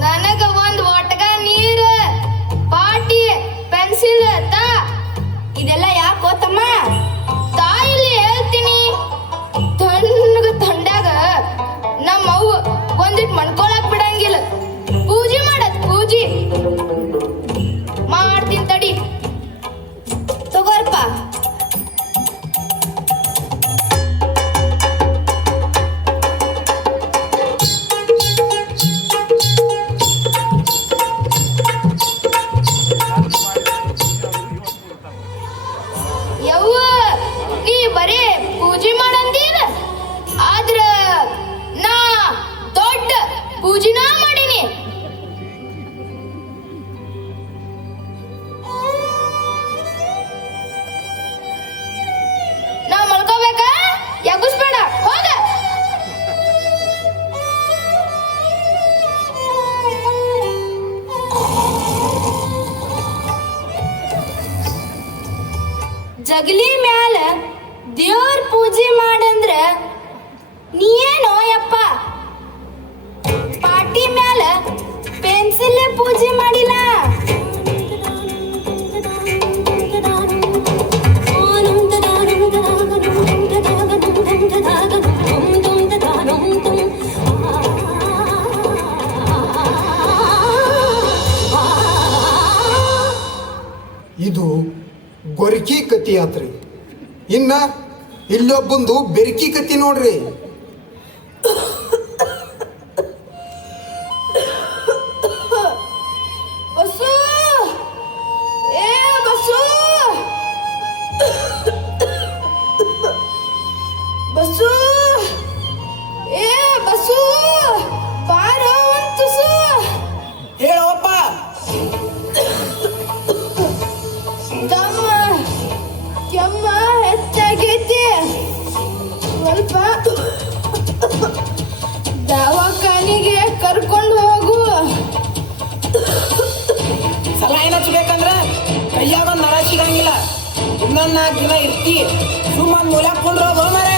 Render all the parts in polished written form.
ನನಗ ಒಂದ್ ಒಟಗ ನೀರ್ ಪಾಟಿ ಪೆನ್ಸಿಲ್ ತಾ ಇದೆಲ್ಲ ಯಾಕೋ ತಮ್ಮ ತಾಯಿಲಿ ಹೇಳ್ತೀನಿ ತಣ್ಣಗ ತಂಡಾಗ ನಮ್ಮ ಅವ್ವ ಒಂದಿಟ್ ಮಣ್ಕೊಳಕ್ ಬಿಡಂಗಿಲ್ಲ ಪೂಜೆ ಮಾಡತ್ ಪೂಜೆ ಮಾಡ್ತೀನಿ ತಡಿ ತಗೋರ್ಪ ಯವ್ವ ನೀ ಬರೇ ಪೂಜೆ ಮಾಡಂದೀನ ಆದ್ರ ನಾ ದೊಡ್ಡ ಪೂಜಿನ ಮಾಡೀನಿ ನಾ ಮಲ್ಕೋಬೇಕ ಎಬ್ಬಿಸ್ಬೇಡ ಹೋಗ ಜಗಲಿ ಮ್ಯಾಲ ದೇವ್ರ ಪೂಜೆ ಮಾಡಂದ್ರ ನೀ ಏನೋ ಯಪ್ಪ ಪಾಟಿ ಮ್ಯಾಲ ಪೆನ್ಸಿಲ್ ಪೂಜೆ ಮಾಡಿಲ್ಲ ಇದು ಗೊರಕಿ ಕತಿ ಆತ್ರಿ. ಇನ್ನ ಇಲ್ಲೊಬ್ಬಂದು ಬೆರಕಿ ಕತಿ ನೋಡ್ರಿ. ಬಸ್ಸು ಏ ಬಸ್ಸು ಬಸ್ಸು ಏ ಬಸ್ಸು ಬಾರೋ ಒಂದ್ ತುಸು ಹೇಳೋಪ್ಪ. ತಮ್ಮ ಕೆಮ್ಮ ಹೆಚ್ಚಾಗೈತಿ ಸ್ವಲ್ಪ ದವಾಖಾನಿಗೆ ಕರ್ಕೊಂಡು ಹೋಗು ಸಲ ಏನ ಹಚ್ಬೇಕಂದ್ರ ಕೈಯಾಗ ಒಂದ್ ನರ ಸಿಗಂಗಿಲ್ಲ. ಇನ್ನೊಂದ್ 4 ದಿನ ಇರ್ತಿ ಸುಮ್ಮನ್ ಮೂಲ್ಯಾಕ್ ಕೊಂಡ್ರೋಗೋ ಮರ.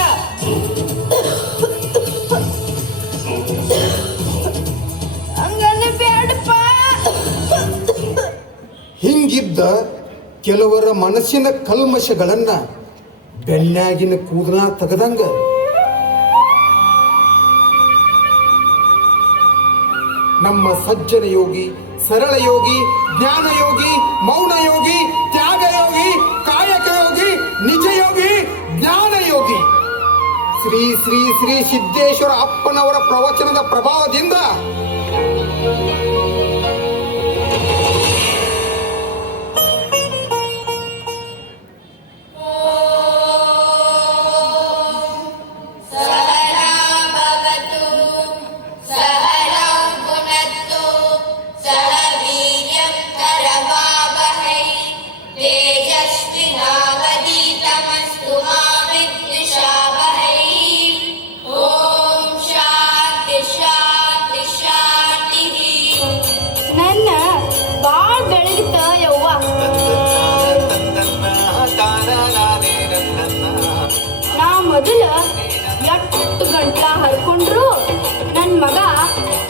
ಹಂಗನ್ನ ಬೇಡಪ್ಪ ಹಿಂಗಿದ್ದ ಕೆಲವರ ಮನಸ್ಸಿನ ಕಲ್ಮಶಗಳನ್ನ ಬೆಣ್ಣಾಗಿನ ಕೂದಲ ತೆಗದಂಗ ನಮ್ಮ ಸಜ್ಜನ ಯೋಗಿ, ಸರಳ ಯೋಗಿ, ಜ್ಞಾನ ಯೋಗಿ, ಮೌನ ಯೋಗಿ, ತ್ಯಾಗ ಯೋಗಿ, ಕಾಯಕ ಯೋಗಿ, ನಿಜ ಯೋಗಿ, ಜ್ಞಾನ ಯೋಗಿ ಶ್ರೀ ಶ್ರೀ ಶ್ರೀ ಸಿದ್ದೇಶ್ವರ ಅಪ್ಪನವರ ಪ್ರವಚನದ ಪ್ರಭಾವದಿಂದ ನನ್ನ ಬಾಳ್ ಬೆಳಗಿತ ಯವ್ವ ನಾ ಮೊದಲ 8 ಗಂಟ್ಲ ಹರ್ಕೊಂಡ್ರು ನನ್ ಮಗ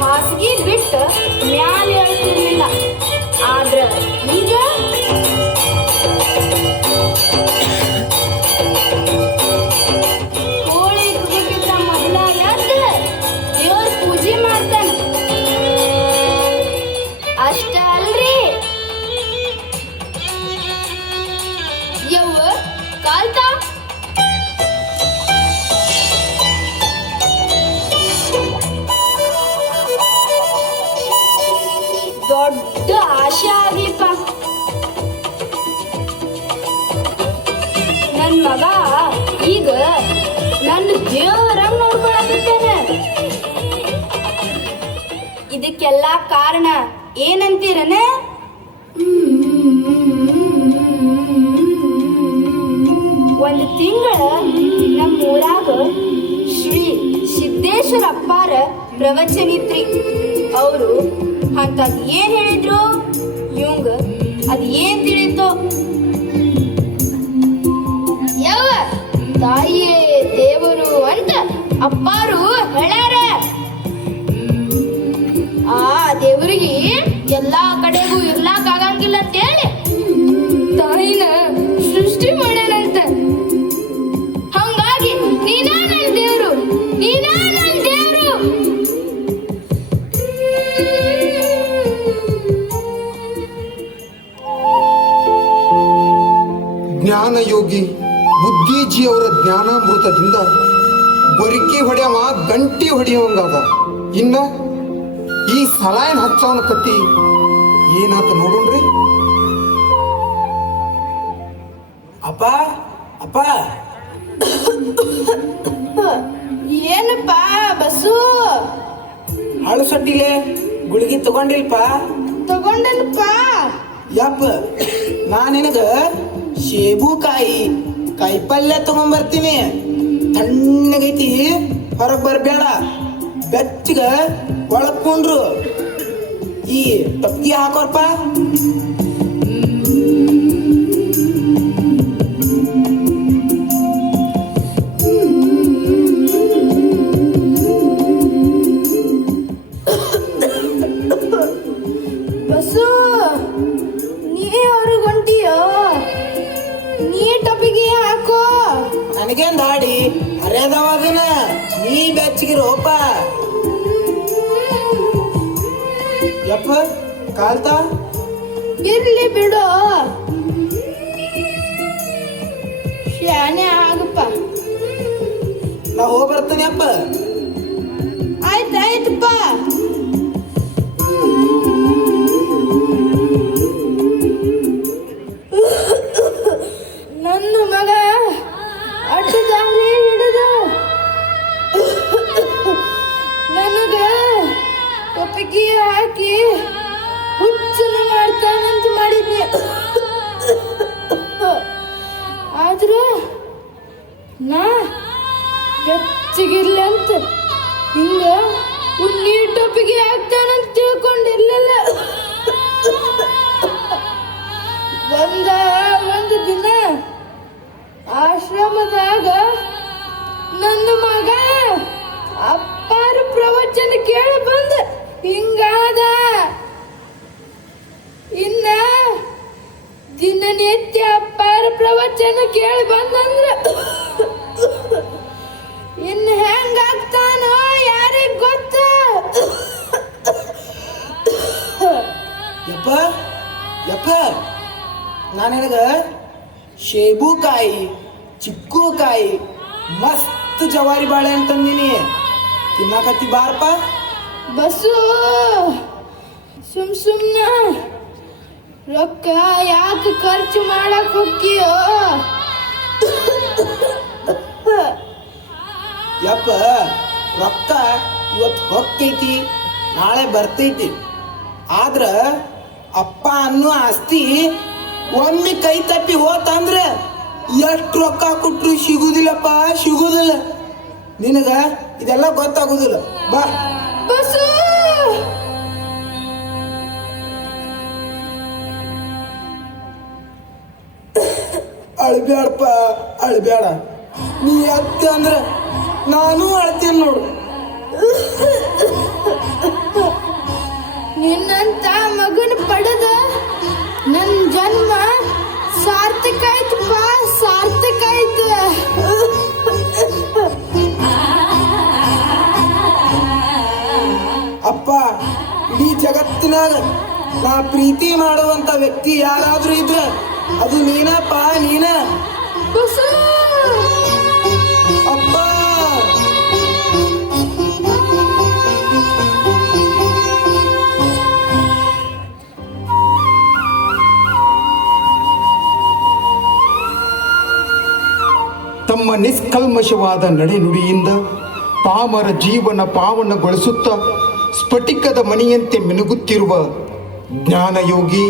ಹಾಸಿಗೆ ಬಿಟ್ಟು ಮ್ಯಾಲೆ ಹೇಳ್ತಿರ್ಲಿಲ್ಲ ಆದ್ರ ಈಗ ಕೋಳಿ ಕುದಕ್ಕಿಂತ ಮೊದಲ ಎದ್ದು ದೇವ್ರ ಪೂಜೆ ಮಾಡ್ತಾನ ಅಷ್ಟ ಅಲ್ರಿ ಯವ್ವ ಕಾಲ್ತಾ ದೊಡ್ಡ ಆಶೆ ಆಗಿಪ್ಪ ನನ್ ಮಗ ಈಗ ನನ್ನ ದೇವರಂಗ್ ನೋಡ್ಕೊಳಕತ್ತೇನೆ ಇದಕ್ಕೆಲ್ಲ ಕಾರಣ ಏನಂತೀರನ ಒಂದು ತಿಂಗಳ ನಮ್ಮ ಊರಾಗ ಶ್ರೀ ಸಿದ್ದೇಶ್ವರ ಅಪ್ಪಾರ ಪ್ರವಚನಿತ್ರಿ. ಅವರು ಅಂತದ್ ಏನ್ ಹೇಳಿದ್ರು ಇವಂಗ ಅದ್ ಏನ್ ತಿಳಿತೋ. ಯವ್ವ ತಾಯಿಯೇ ದೇವರು ಅಂತ ಅಪ್ಪಾರು ಹೇಳ್ಯಾರ ಆ ದೇವ್ರಿಗೆ ಎಲ್ಲಾ ಕಡೆಗೂ ಇರ್ಲಾಕ್ ಆಗಂಗಿಲ್ಲ ಅಂತೇಳಿ ತಾಯಿನ ಸೃಷ್ಟಿ ಮಾಡ್ಯಾನಂತ. ಹಂಗಾಗಿ ನೀನಾ ನನ್ ದೇವ್ರು, ನೀನಾ ನನ್ ದೇವ್ರು. ಜ್ಞಾನಯೋಗಿ ಬುದ್ಧಿಜಿಯವರ ಜ್ಞಾನಾಮೃತದಿಂದ ಬರಿಕಿ ಹೊಡೆಯವ ಗಂಟಿ ಹೊಡೆಯವಂಗಾದ. ಇನ್ನ ಈ ಸಲಾಯನ್ ಹಚ್ಚವನ ಕತ್ತಿ ಏನಾತ ನೋಡೋಣ್ರಿ. ಅಪ್ಪ ಅಪ್ಪ ಏನಪ್ಪ ಬಸ್ಸು? ಹಾಳು ಸೊಟ್ಟಿಲೆ ಗುಳಿಗೆ ತಗೊಂಡಿಲ್ಪ? ತಗೊಂಡನಪ್ಪ. ಯಪ್ಪ ನಾ ನಿನಗ ಸೇಬುಕಾಯಿ ಕಾಯಿಪಲ್ಯ ತಗೊಂಡ್ಬರ್ತೀನಿ. ತಣ್ಣಗೈತಿ, ಹೊರಗೆ ಬರ್ಬೇಡ. ಬೆಚ್ಚಗ ಒಳಕೊಂಡ್ರು ಈ ಟಪ್ಗಿ ಹಾಕೋರ್ಪ. ಬಸ್ಸು ನೀ ಹೊರಗೆ ಹೊಂಟಿಯೋ? ನೀ ಟಪಿಗೆ ಹಾಕೋ. ನನಗೇನ್ ದಾಡಿ ಹರಿಯದವಾಗನ, ನೀ ಬೆಚ್ಚಗಿರೋಪ. ಯಪ್ಪ ಕಾಲ್ತಾ ಇರ್ಲಿ ಬಿಡು, ಶಾನೆ ಆಗಪ್ಪ. ನಾ ಹೋಗಿ ಬರ್ತೀನಿ ಅಪ್ಪ. ಆಯ್ತಾಯ್ತಪ್ಪ. ನನ್ನ ಮಗ ಅಡ್ಡ ದಾರಿ ಹಿಡಿದು ನನಗ ಟೊಪಿಗೆ ಹಾಕಿ ಹುಚ್ಚನ ಮಾಡ್ತಾನಂತ ಮಾಡಿದ್ನಿ. ಆದ್ರ ನಾ ಬೆಚ್ಚಗಿರ್ಲಿ ಅಂತ ಹಿಂಗ ಉಣ್ಣಿ ಟೊಪಿಗೆ ಹಾಕ್ತಾನಂತ ತಿಳ್ಕೊಂಡಿರ್ಲಿಲ್ಲ. ಒಂದು ದಿನ ಆಶ್ರಮದಾಗ ನನ್ನ ಮಗ ಅಪ್ಪಾರ ಪ್ರವಚನ ಕೇಳಿ ಬಂದ ಹಿಂಗಾದ. ಇನ್ನ ದಿನನಿತ್ಯ ಅಪ್ಪಾರ ಪ್ರವಚನ ಕೇಳಿ ಬಂದಂದ್ರ ಇನ್ನು ಹೆಂಗಾಗ್ತಾನೋ ಯಾರಿಗ್ ಗೊತ್ತ. ಯಪ್ಪ ಯಪ್ಪ ನಾ ನಿನಗ ಸೇಬುಕಾಯಿ, ಚಿಕ್ಕುಕಾಯಿ, ಮಸ್ತ್ ಜವಾರಿ ಬಾಳೆ ಅಂತಂದಿನಿ. ತಿನ್ನಕತ್ತಿ ಬಾರಪ್ಪ. ಬಸ್ಸು ಸುಮ್ನ ರೊಕ್ಕ ಯಾಕೆ ಖರ್ಚು ಮಾಡಕ್ ಹೋಗ್ತೀಯೋ? ಯಪ್ಪ ರೊಕ್ಕ ಇವತ್ತು ಹೊಕ್ಕೈತಿ, ನಾಳೆ ಬರ್ತೈತಿ. ಆದ್ರ ಅಪ್ಪ ಅನ್ನೋ ಆಸ್ತಿ ಒಮ್ಮೆ ಕೈ ತಪ್ಪಿ ಹೋತಂದ್ರ ಎಷ್ಟು ರೊಕ್ಕ ಕೊಟ್ರು ಸಿಗುದಿಲ್ಲಪ್ಪ, ಸಿಗುದಿಲ್ಲ. ನಿನಗ ಇದೆಲ್ಲ ಗೊತ್ತಾಗುದಿಲ್ಲ. ಬಾ ಬಸ್ಸು ಅಳ್ಬೇಡಪ್ಪ, ಅಳ್ಬೇಡ. ನೀ ಅತ್ತೆ ಅಂದ್ರ ನಾನು ಅಳ್ತೀನಿ ನೋಡು. ನಿನ್ನಂತ ಮಗನ ಪಡೆದ ನನ್ನ ಜನ್ಮ ಸಾರ್ಥಕ ಆಯ್ತಪ್ಪ, ಸಾರ್ಥಕ ಆಯ್ತು. ಅಪ್ಪ ಇಡೀ ಜಗತ್ತಿನಾಗ ನಾ ಪ್ರೀತಿ ಮಾಡುವಂತ ವ್ಯಕ್ತಿ ಯಾರಾದ್ರೂ ಇದ್ರ ಅದು ನೀನಪ್ಪ, ನೀನ. ಬಸ್ಸು ಅಪ್ಪ ತಮ್ಮ ನಿಷ್ಕಲ್ಮಶವಾದ ನಡೆನುಡಿಯಿಂದ ಪಾಮರ ಜೀವನ ಪಾವನಗೊಳಿಸುತ್ತಾ ಸ್ಫಟಿಕದ ಮಣಿಯಂತೆ ಮಿನುಗುತ್ತಿರುವ ಜ್ಞಾನಯೋಗಿ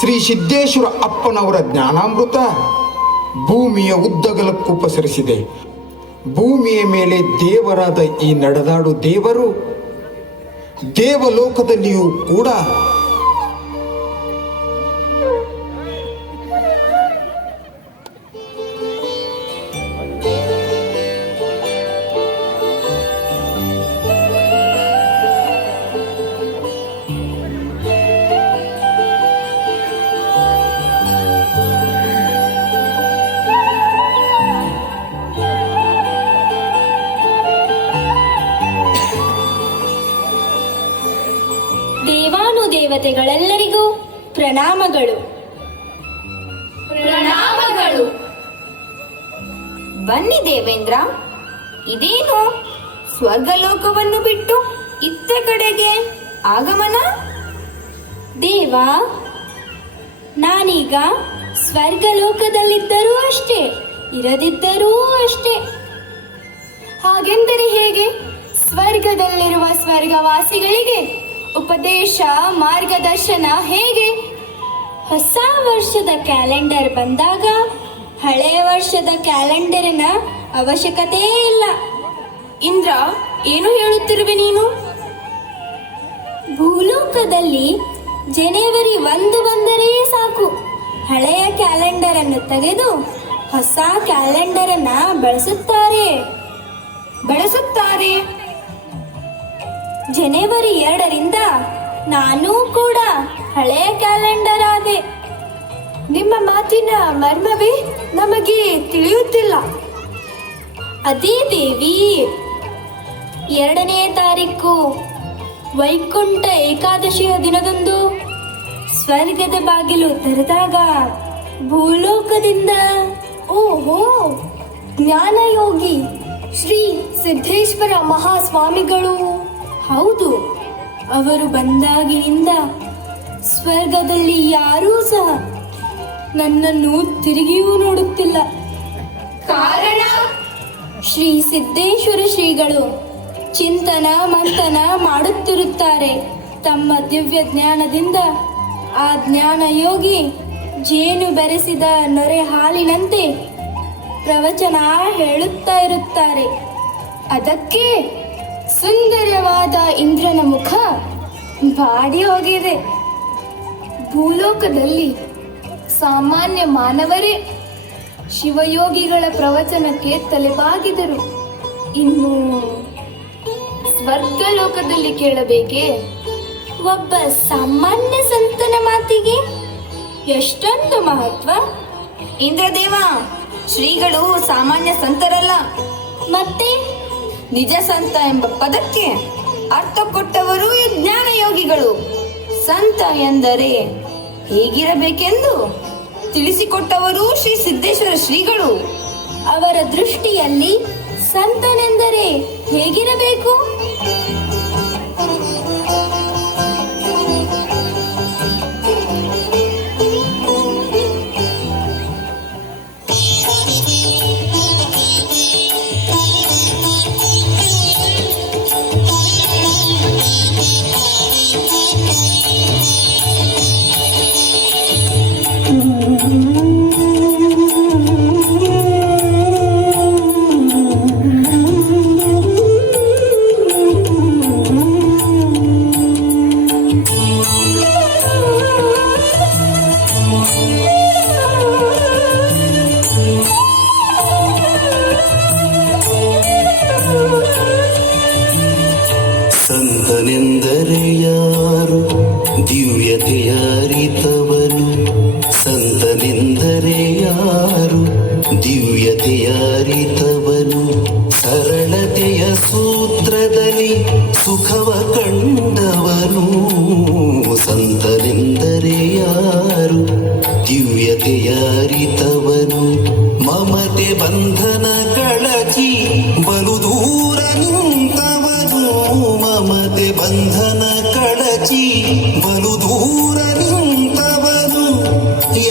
ಶ್ರೀ ಸಿದ್ದೇಶ್ವರ ಅಪ್ಪನವರ ಜ್ಞಾನಾಮೃತ ಭೂಮಿಯ ಉದ್ದಗಲಕ್ಕೂ ಪಸರಿಸಿದೆ. ಭೂಮಿಯ ಮೇಲೆ ದೇವರಾದ ಈ ನಡೆದಾಡು ದೇವರು ದೇವಲೋಕದಲ್ಲಿಯೂ ಕೂಡ ದೇವತೆಗಳೆಲ್ಲರಿಗೂ ಪ್ರಣಾಮಗಳು. ಪ್ರಣಾಮಗಳು. ಬನ್ನಿ ದೇವೇಂದ್ರ, ಇದೇನು ಸ್ವರ್ಗಲೋಕವನ್ನು ಬಿಟ್ಟು ಇತ್ತ ಕಡೆಗೆ ಆಗಮನ? ದೇವ, ನಾನೀಗ ಸ್ವರ್ಗಲೋಕದಲ್ಲಿದ್ದರೂ ಅಷ್ಟೇ, ಇರದಿದ್ದರೂ ಅಷ್ಟೇ. ಹಾಗೆಂದರೆ ಹೇಗೆ? ಸ್ವರ್ಗದಲ್ಲಿರುವ ಸ್ವರ್ಗವಾಸಿಗಳಿಗೆ ಉಪದೇಶ ಮಾರ್ಗದರ್ಶನ ಹೇಗೆ? ಹೊಸ ವರ್ಷದ ಕ್ಯಾಲೆಂಡರ್ ಬಂದಾಗ ಹಳೆಯ ವರ್ಷದ ಕ್ಯಾಲೆಂಡರಿನ ಅವಶ್ಯಕತೆಯೇ ಇಲ್ಲ. ಇಂದ್ರ, ಏನು ಹೇಳುತ್ತಿರುವೆ ನೀನು? ಭೂಲೋಕದಲ್ಲಿ ಜನವರಿ 1 ಬಂದರೆ ಸಾಕು, ಹಳೆಯ ಕ್ಯಾಲೆಂಡರ್ ಅನ್ನು ತೆಗೆದು ಹೊಸ ಕ್ಯಾಲೆಂಡರ್ ಅನ್ನ ಬಳಸುತ್ತಾರೆ. ಜನವರಿ 2ರಿಂದ ನಾನು ಕೂಡ ಹಳೆಯ ಕ್ಯಾಲೆಂಡರ್ ಆದೆ. ನಿಮ್ಮ ಮಾತಿನ ಮರ್ಮವೇ ನಮಗೆ ತಿಳಿಯುತ್ತಿಲ್ಲ. ಅದೇ ದೇವಿ, 2ನೇ ತಾರೀಕು ವೈಕುಂಠ ಏಕಾದಶಿಯ ದಿನದಂದು ಸ್ವರ್ಗದ ಬಾಗಿಲು ತೆರೆದಾಗ ಭೂಲೋಕದಿಂದ ಓಹೋ, ಜ್ಞಾನಯೋಗಿ ಶ್ರೀ ಸಿದ್ದೇಶ್ವರ ಮಹಾಸ್ವಾಮಿಗಳು. ಹೌದು, ಅವರು ಬಂದಾಗಿನಿಂದ ಸ್ವರ್ಗದಲ್ಲಿ ಯಾರೂ ಸಹ ನನ್ನನ್ನು ತಿರುಗಿಯೂ ನೋಡುತ್ತಿಲ್ಲ. ಕಾರಣ? ಶ್ರೀ ಸಿದ್ದೇಶ್ವರ ಶ್ರೀಗಳು ಚಿಂತನ ಮಂಥನ ಮಾಡುತ್ತಿರುತ್ತಾರೆ. ತಮ್ಮ ದಿವ್ಯ ಜ್ಞಾನದಿಂದ ಆ ಜ್ಞಾನ ಯೋಗಿ ಜೇನು ಬೆರೆಸಿದ ನೊರೆ ಹಾಲಿನಂತೆ ಪ್ರವಚನ ಹೇಳುತ್ತಾ ಇರುತ್ತಾರೆ. ಅದಕ್ಕೆ ಸುಂದರವಾದ ಇಂದ್ರನ ಮುಖ ಬಾಡಿ ಹೋಗಿದೆ. ಭೂಲೋಕದಲ್ಲಿ ಸಾಮಾನ್ಯ ಮಾನವರೇ ಶಿವಯೋಗಿಗಳ ಪ್ರವಚನಕ್ಕೆ ತಲೆಬಾಗಿದರು. ಇನ್ನು ಸ್ವರ್ಗಲೋಕದಲ್ಲಿ ಕೇಳಬೇಕೇ? ಒಬ್ಬ ಸಾಮಾನ್ಯ ಸಂತನ ಮಾತಿಗೆ ಎಷ್ಟೊಂದು ಮಹತ್ವ. ಇಂದ್ರದೇವ, ಶ್ರೀಗಳು ಸಾಮಾನ್ಯ ಸಂತರಲ್ಲ, ಮತ್ತೆ ನಿಜ ಸಂತ ಎಂಬ ಪದಕ್ಕೆ ಅರ್ಥ ಕೊಟ್ಟವರು ಈ ಜ್ಞಾನಯೋಗಿಗಳು. ಸಂತ ಎಂದರೆ ಹೇಗಿರಬೇಕೆಂದು ತಿಳಿಸಿಕೊಟ್ಟವರು ಶ್ರೀ ಸಿದ್ದೇಶ್ವರ ಶ್ರೀಗಳು. ಅವರ ದೃಷ್ಟಿಯಲ್ಲಿ ಸಂತನೆಂದರೆ ಹೇಗಿರಬೇಕು? ಸಂತನೆಂದರೆ ಯಾರು? ದಿವ್ಯತೆಯ ಅರಿತವನು. ಸಂತನೆಂದರೆ ಯಾರು? ದಿವ್ಯತೆಯ ಅರಿತವನು. ಸರಳತೆಯ ಸೂತ್ರದಲ್ಲಿ ಸುಖವ ಕಂಡವನು. ಸಂತನೆಂದರೆ ಯಾರು? ದಿವ್ಯತೆಯ ಅರಿತವನು. ಮಮತೆ ಬಂಧನ ಕಳಚಿ ಬಲು ದೂರ ನಿಂತವನು. ಮಮತೆ ಬಂಧನ ಕಳಚಿ ಬಲು ದೂರ ನಿಂತವನು.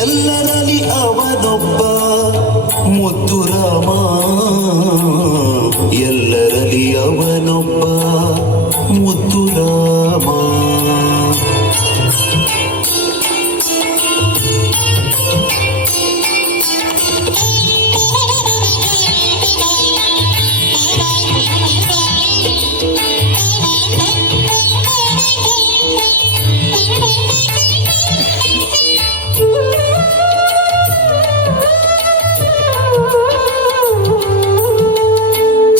ಎಲ್ಲರಲ್ಲಿ ಅವನೊಬ್ಬ ಮುದ್ದು ರಾಮ. ಎಲ್ಲರಲ್ಲಿ ಅವನೊಬ್ಬ ಮುದ್ದು ರಾಮ.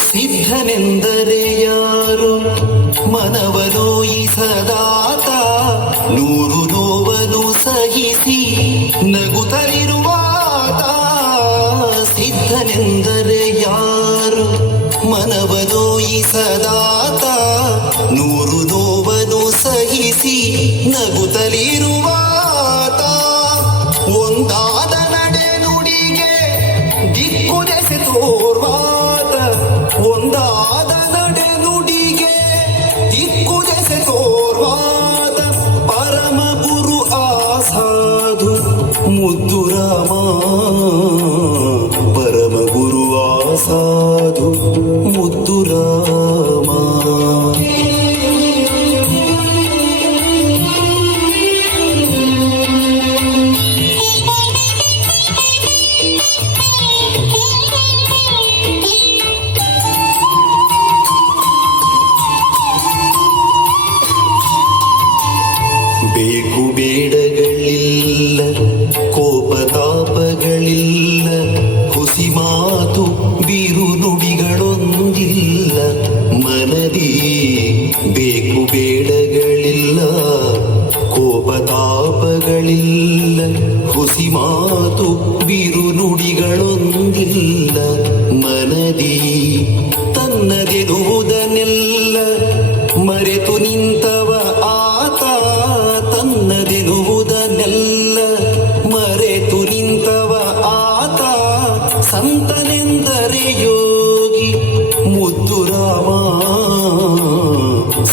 ಸಿದ್ಧನೆಂದರೆ ಯಾರು? ಮನವನೋಯಿಸದಾತ. ನೂರು ನೋವನ್ನು ಸಹಿಸಿ ನಗುತ್ತಲಿರುವಾತ. ಸಿದ್ಧನೆಂದರೆ ಯಾರು? ಮನವನೋಯಿಸದಾತ. ನೂರು ನೋವನ್ನು ಸಹಿಸಿ ಸಹಿಸಿ ನಗುತ್ತಲಿರುವಾತ ಒಂದಾದ ನಡೆ ನುಡಿಗೆ ದಿಕ್ಕುದೆಸೆ ತೋರ್ವಾತ ಒಂದಾದ ನಡೆ ನುಡಿಗೆ ದಿಕ್ಕುದೆಸೆ ತೋರ್ವಾತ ಪರಮ ಗುರು ಆಸಾಧು ಮುದ್ದು ರಾಮ ಪರಮ ಗುರು ಆಸಾಧು ಮುದ್ದು ರಾಮ ಬೇಕು ಬೇಡಗಳಿಲ್ಲ ಕೋಪತಾಪಗಳಿಲ್ಲ ಹುಸಿ ಮಾತು ಬೀರು ನುಡಿಗಳೊಂದಿಲ್ಲ ಮನದಿ ಬೇಕು ಬೇಡಗಳಿಲ್ಲ ಕೋಪತಾಪಗಳಿಲ್ಲ ಹುಸಿ ಮಾತು ಬೀರು ನುಡಿಗಳೊಂದಿಲ್ಲ ಮನದಿ ತನ್ನದೆನುವುದನ್ನೆಲ್ಲ ಮರೆತು ನಿಂತವ ಆತ ತನ್ನದೆನುವುದನ್ನೆಲ್ಲ ಮರೆತು ನಿಂತವ ಆತ ಸಂತನೆಂದರೆ ಯೋಗಿ ಮುದ್ದು ರಾಮ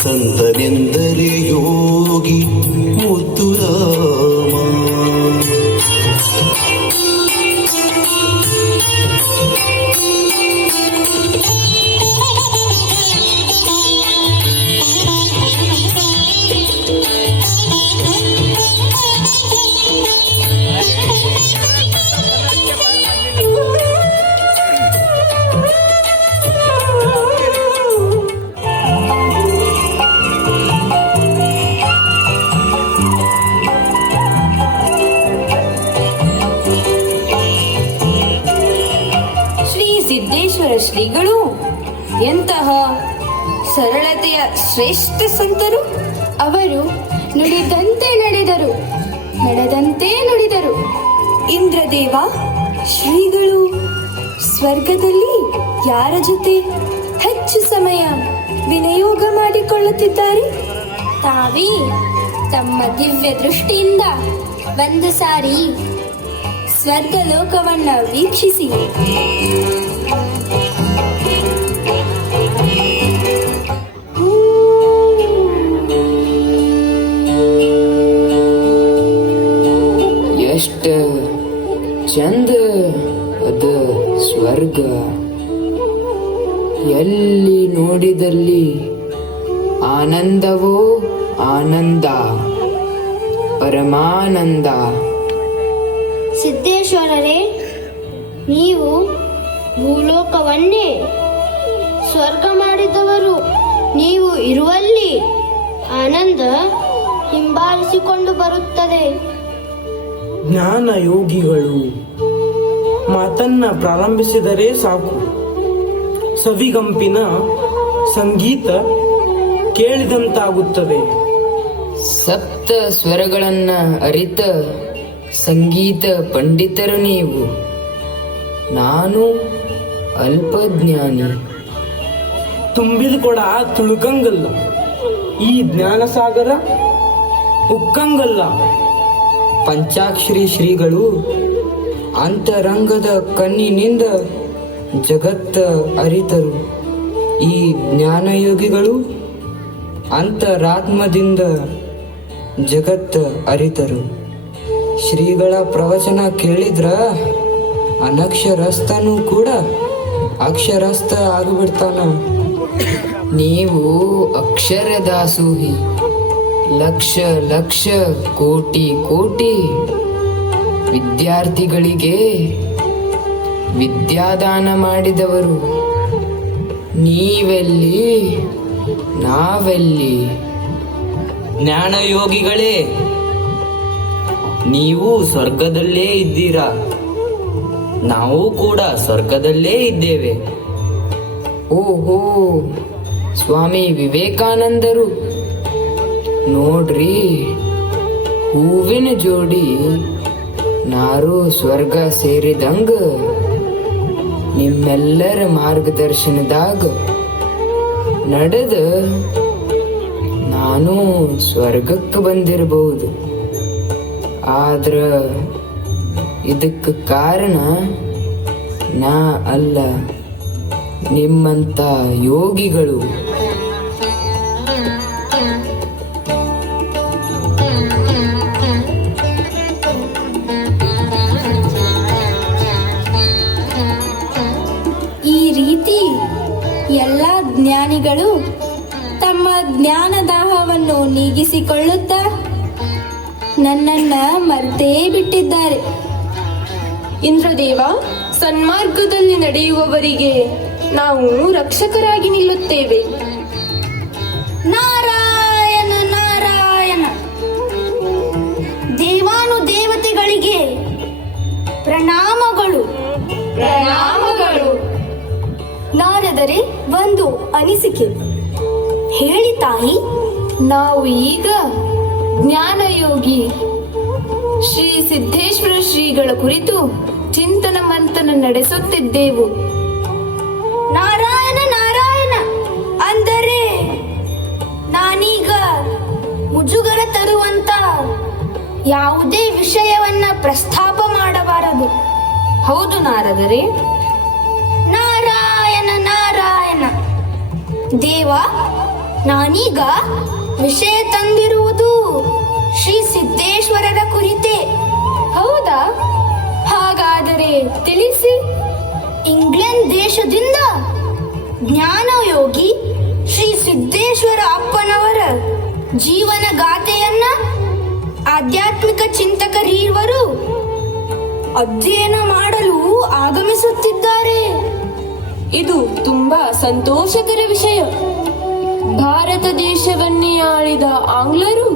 ಸಂತನೆಂದರೆ ಯೋಗಿ ಮುದ್ದು ರಾಮ ಶ್ರೀ ಸಿದ್ದೇಶ್ವರ ಶ್ರೀಗಳು ಎಂತಹ ಸರಳತೆಯ ಶ್ರೇಷ್ಠ ಸಂತರು. ಅವರು ನುಡಿದಂತೆ ನಡೆದರು, ನಡೆದಂತೆ ನುಡಿದರು. ಇಂದ್ರದೇವ ಶ್ರೀಗಳು ಸ್ವರ್ಗದಲ್ಲಿ ಯಾರ ಜೊತೆ ಹೆಚ್ಚು ಸಮಯ ವಿನಿಯೋಗ ಮಾಡಿಕೊಳ್ಳುತ್ತಿದ್ದಾರೆ? ತಾವೇ ತಮ್ಮ ದಿವ್ಯ ದೃಷ್ಟಿಯಿಂದ ಒಂದು ಸಾರಿ ಸ್ವರ್ಗಲೋಕವನ್ನ ವೀಕ್ಷಿಸಿ ಎಷ್ಟ ಚಂದ ಅದ ಸ್ವರ್ಗ. ಎಲ್ಲಿ ನೋಡಿದಲ್ಲಿ ಆನಂದವೋ ಆನಂದ, ಪರಮಾನಂದ. ಸಿದ್ದೇಶ್ವರರೇ, ನೀವು ಭೂಲೋಕವನ್ನೇ ಸ್ವರ್ಗ ಮಾಡಿದವರು. ನೀವು ಇರುವಲ್ಲಿ ಆನಂದ ಹಿಂಬಾಲಿಸಿಕೊಂಡು ಬರುತ್ತದೆ. ಜ್ಞಾನ ಯೋಗಿಗಳು ಮಾತನ್ನ ಪ್ರಾರಂಭಿಸಿದರೆ ಸಾಕು, ಸವಿಗಂಪಿನ ಸಂಗೀತ ಕೇಳಿದಂತಾಗುತ್ತದೆ. ಸಪ್ತ ಸ್ವರಗಳನ್ನ ಅರಿತ ಸಂಗೀತ ಪಂಡಿತರು ನೀವು. ನಾನು ಅಲ್ಪಜ್ಞಾನಿ. ತುಂಬಿದ ಕೊಡ ತುಳುಕಂಗಲ್ಲ, ಈ ಜ್ಞಾನ ಸಾಗರ ಉಕ್ಕಂಗಲ್ಲ. ಪಂಚಾಕ್ಷರಿ ಶ್ರೀಗಳು ಅಂತರಂಗದ ಕಣ್ಣಿನಿಂದ ಜಗತ್ತ ಅರಿತರು. ಈ ಜ್ಞಾನಯೋಗಿಗಳು ಅಂತರಾತ್ಮದಿಂದ ಜಗತ್ತ ಅರಿತರು. ಶ್ರೀಗಳ ಪ್ರವಚನ ಕೇಳಿದ್ರ ಅನಕ್ಷರಸ್ಥನೂ ಕೂಡ ಅಕ್ಷರಸ್ಥ ಆಗಿಬಿಡ್ತಾನ. ನೀವು ಅಕ್ಷರದಾಸೋಹಿ. ಲಕ್ಷ ಲಕ್ಷ ಕೋಟಿ ಕೋಟಿ ವಿದ್ಯಾರ್ಥಿಗಳಿಗೆ ವಿದ್ಯಾದಾನ ಮಾಡಿದವರು. ನೀವೆಲ್ಲಿ ನಾವೆಲ್ಲಿ? ಜ್ಞಾನಯೋಗಿಗಳೇ, ನೀವು ಸ್ವರ್ಗದಲ್ಲೇ ಇದ್ದೀರಾ, ನಾವು ಕೂಡ ಸ್ವರ್ಗದಲ್ಲೇ ಇದ್ದೇವೆ. ಓಹೋ, ಸ್ವಾಮಿ ವಿವೇಕಾನಂದರು ನೋಡ್ರಿ, ಹೂವಿನ ಜೋಡಿ ನಾರು ಸ್ವರ್ಗ ಸೇರಿದಂಗ ನಿಮ್ಮೆಲ್ಲರ ಮಾರ್ಗದರ್ಶನದಾಗ ನಡೆದ ನಾನು ಸ್ವರ್ಗಕ್ಕೆ ಬಂದಿರಬಹುದು, ಆದ್ರ ಇದಕ್ಕೆ ಕಾರಣ ನಾ ಅಲ್ಲ, ನಿಮ್ಮಂತ ಯೋಗಿಗಳು. ಈ ರೀತಿ ಎಲ್ಲ ಜ್ಞಾನಿಗಳು ತಮ್ಮ ಜ್ಞಾನದಾಹವನ್ನು ನೀಗಿಸಿಕೊಳ್ಳುತ್ತಾ ನನ್ನನ್ನ ಮರ್ತೇ ಬಿಟ್ಟಿದ್ದಾರೆ. ಇಂದ್ರದೇವ, ಸನ್ಮಾರ್ಗದಲ್ಲಿ ನಡೆಯುವವರಿಗೆ ನಾವು ರಕ್ಷಕರಾಗಿ ನಿಲ್ಲುತ್ತೇವೆ. ನಾರಾಯಣ ನಾರಾಯಣ. ದೇವಾನು ದೇವತೆಗಳಿಗೆ ಪ್ರಣಾಮಗಳು. ಪ್ರಣಾಮಗಳು. ನಾರದರೆ ಒಂದು ಅನಿಸಿಕೆ. ಹೇಳಿ ತಾಯಿ. ನಾವು ಈಗ ಜ್ಞಾನಯೋಗಿ ಶ್ರೀ ಸಿದ್ದೇಶ್ವರ ಶ್ರೀಗಳ ಕುರಿತು ಚಿಂತನ ಮಂಥನ ನಡೆಸುತ್ತಿದ್ದೆವು. ನಾರಾಯಣ ನಾರಾಯಣ. ಅಂದರೆ ನಾನೀಗ ಮುಜುಗರ ತರುವಂತ ಯಾವುದೇ ವಿಷಯವನ್ನ ಪ್ರಸ್ತಾಪ ಮಾಡಬಾರದು. ಹೌದು ನಾರದರೆ. ನಾರಾಯಣ ನಾರಾಯಣ. ದೇವ, ನಾನೀಗ ವಿಷಯ ತಂದಿರುವುದು ಶ್ರೀ ಸಿದ್ದೇಶ್ವರರ ಕುರಿತೇ. ಹೌದಾ? ಹಾಗಾದರೆ ತಿಳಿಸಿ. ಇಂಗ್ಲೆಂಡ್ ದೇಶದಿಂದ ಜ್ಞಾನಯೋಗಿ ಶ್ರೀ ಸಿದ್ದೇಶ್ವರ ಅಪ್ಪನವರ ಜೀವನ ಗಾಥೆಯನ್ನ ಆಧ್ಯಾತ್ಮಿಕ ಚಿಂತಕರಿರುವರು ಅಧ್ಯಯನ ಮಾಡಲು ಆಗಮಿಸುತ್ತಿದ್ದಾರೆ. ಇದು ತುಂಬಾ ಸಂತೋಷಕರ ವಿಷಯ. ಭಾರತ ದೇಶವನ್ನೇ ಆಳಿದ ಆಂಗ್ಲರು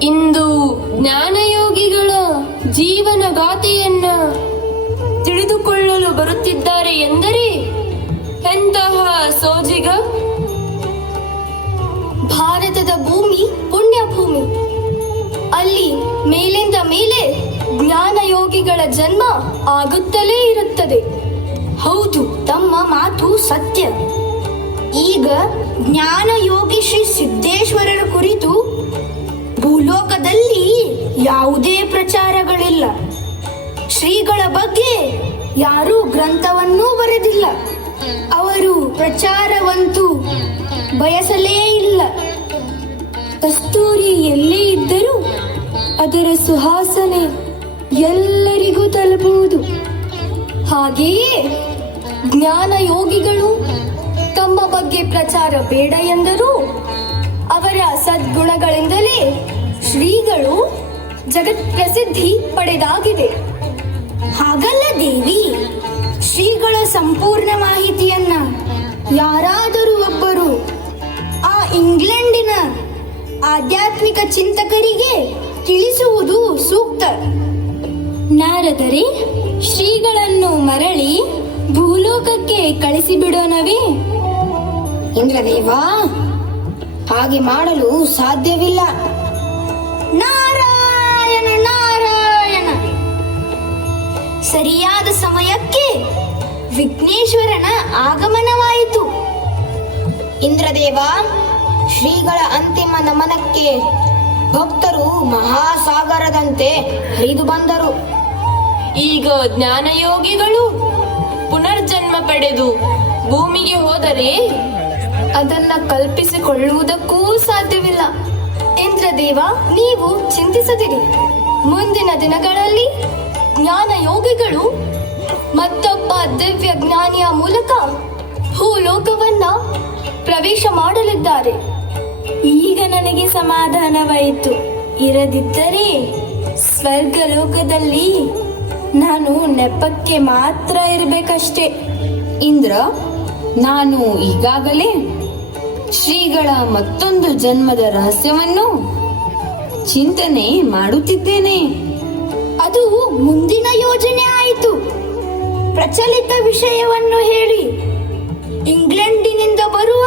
ಇಂದು ಜ್ಞಾನಯೋಗಿಗಳ ಜೀವನ ಗಾಥೆಯನ್ನ ತಿಳಿದುಕೊಳ್ಳಲು ಬರುತ್ತಿದ್ದಾರೆ ಎಂದರೆ ಎಂತಹ ಸೋಜಿಗ! ಭಾರತದ ಭೂಮಿ ಪುಣ್ಯ ಭೂಮಿ. ಅಲ್ಲಿ ಮೇಲಿಂದ ಮೇಲೆ ಜ್ಞಾನಯೋಗಿಗಳ ಜನ್ಮ ಆಗುತ್ತಲೇ ಇರುತ್ತದೆ. ಹೌದು, ತಮ್ಮ ಮಾತು ಸತ್ಯ. ಈಗ ಜ್ಞಾನಯೋಗಿ ಶ್ರೀ ಸಿದ್ದೇಶ್ವರರ ಕುರಿತು ಭೂಲೋಕದಲ್ಲಿ ಯಾವುದೇ ಪ್ರಚಾರಗಳಿಲ್ಲ. ಶ್ರೀಗಳ ಬಗ್ಗೆ ಯಾರೂ ಗ್ರಂಥವನ್ನೂ ಬರೆದಿಲ್ಲ. ಅವರು ಪ್ರಚಾರವಂತೂ ಬಯಸಲೇ ಇಲ್ಲ. ಕಸ್ತೂರಿ ಎಲ್ಲೇ ಇದ್ದರೂ ಅದರ ಸುವಾಸನೆ ಎಲ್ಲರಿಗೂ ತಲುಪುವುದು. ಹಾಗೆಯೇ ಜ್ಞಾನ ಯೋಗಿಗಳು ತಮ್ಮ ಬಗ್ಗೆ ಪ್ರಚಾರ ಬೇಡ ಎಂದರೂ ಅವರ ಸದ್ಗುಣಗಳಿಂದಲೇ ಶ್ರೀಗಳು ಜಗತ್ ಪ್ರಸಿದ್ಧಿ ಪಡೆದಾಗಿದೆ. ಹಾಗಲ್ಲ ದೇವಿ, ಶ್ರೀಗಳ ಸಂಪೂರ್ಣ ಮಾಹಿತಿಯನ್ನ ಯಾರಾದರೂ ಒಬ್ಬರು ಆ ಇಂಗ್ಲೆಂಡಿನ ಆಧ್ಯಾತ್ಮಿಕ ಚಿಂತಕರಿಗೆ ತಿಳಿಸುವುದು ಸೂಕ್ತ. ನಾರದರೆ ಶ್ರೀಗಳನ್ನು ಮರಳಿ ಭೂಲೋಕಕ್ಕೆ ಕಳಿಸಿಬಿಡೋಣವೇ? ಇಂದ್ರದೇವ, ಹಾಗೆ ಮಾಡಲು ಸಾಧ್ಯವಿಲ್ಲ. ನಾರಾಯಣ ನಾರಾಯಣ. ಸರಿಯಾದ ಸಮಯಕ್ಕೆ ವಿಘ್ನೇಶ್ವರನ ಆಗಮನವಾಯಿತು. ಇಂದ್ರದೇವ, ಶ್ರೀಗಳ ಅಂತಿಮ ನಮನಕ್ಕೆ ಭಕ್ತರು ಮಹಾಸಾಗರದಂತೆ ಹರಿದು ಬಂದರು. ಈಗ ಜ್ಞಾನಯೋಗಿಗಳು ಪುನರ್ಜನ್ಮ ಪಡೆದು ಭೂಮಿಗೆ ಹೋದರೆ ಅದನ್ನ ಕಲ್ಪಿಸಿಕೊಳ್ಳುವುದಕ್ಕೂ ಸಾಧ್ಯವಿಲ್ಲ. ಇಂದ್ರದೇವ, ನೀವು ಚಿಂತಿಸದಿರಿ. ಮುಂದಿನ ದಿನಗಳಲ್ಲಿ ಜ್ಞಾನ ಯೋಗಿಗಳು ಮತ್ತೊಬ್ಬ ದಿವ್ಯ ಜ್ಞಾನಿಯ ಮೂಲಕ ಭೂಲೋಕವನ್ನ ಪ್ರವೇಶ ಮಾಡಲಿದ್ದಾರೆ. ಈಗ ನನಗೆ ಸಮಾಧಾನವಾಯಿತು. ಇರದಿದ್ದರೆ ಸ್ವರ್ಗಲೋಕದಲ್ಲಿ ನಾನು ನೆಪಕ್ಕೆ ಮಾತ್ರ ಇರಬೇಕಷ್ಟೇ. ಇಂದ್ರ, ನಾನು ಈಗಾಗಲೇ ಶ್ರೀಗಳ ಮತ್ತೊಂದು ಜನ್ಮದ ರಹಸ್ಯವನ್ನು ಚಿಂತನೆ ಮಾಡುತ್ತಿದ್ದೇನೆ. ಅದು ಮುಂದಿನ ಯೋಜನೆ ಆಯಿತು. ಪ್ರಚಲಿತ ವಿಷಯವನ್ನು ಹೇಳಿ. ಇಂಗ್ಲೆಂಡಿನಿಂದ ಬರುವ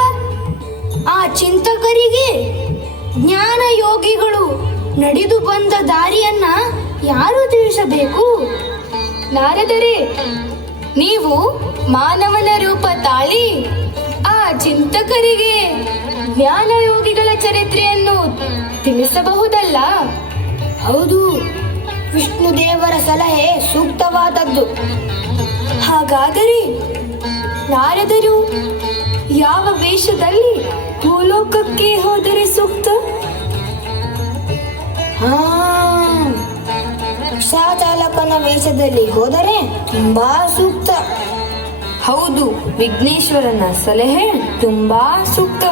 ಆ ಚಿಂತಕರಿಗೆ ಜ್ಞಾನ ಯೋಗಿಗಳು ನಡೆದು ಬಂದ ದಾರಿಯನ್ನ ಯಾರು ತಿಳಿಸಬೇಕು? ನಾರದರೆ, ನೀವು ಮಾನವನ ರೂಪ ತಾಳಿ ಆ ಚಿಂತಕರಿಗೆ ಜ್ಞಾನಯೋಗಿಗಳ ಚರಿತ್ರೆಯನ್ನು ತಿಳಿಸಬಹುದಲ್ಲ? ಹೌದು, ವಿಷ್ಣು ದೇವರ ಸಲಹೆ ಸೂಕ್ತವಾದದ್ದು. ಹಾಗಾದರೆ ನಾರದರು ಯಾವ ವೇಷದಲ್ಲಿ ಭೂಲೋಕಕ್ಕೆ ಹೋದರೆ ಸೂಕ್ತ? ಚಾಲಕನ ವೇಷದಲ್ಲಿ ಹೋದರೆ ತುಂಬಾ ಸೂಕ್ತ. ಹೌದು, ವಿಘ್ನೇಶ್ವರನ ಸಲಹೆ ತುಂಬಾ ಸೂಕ್ತ.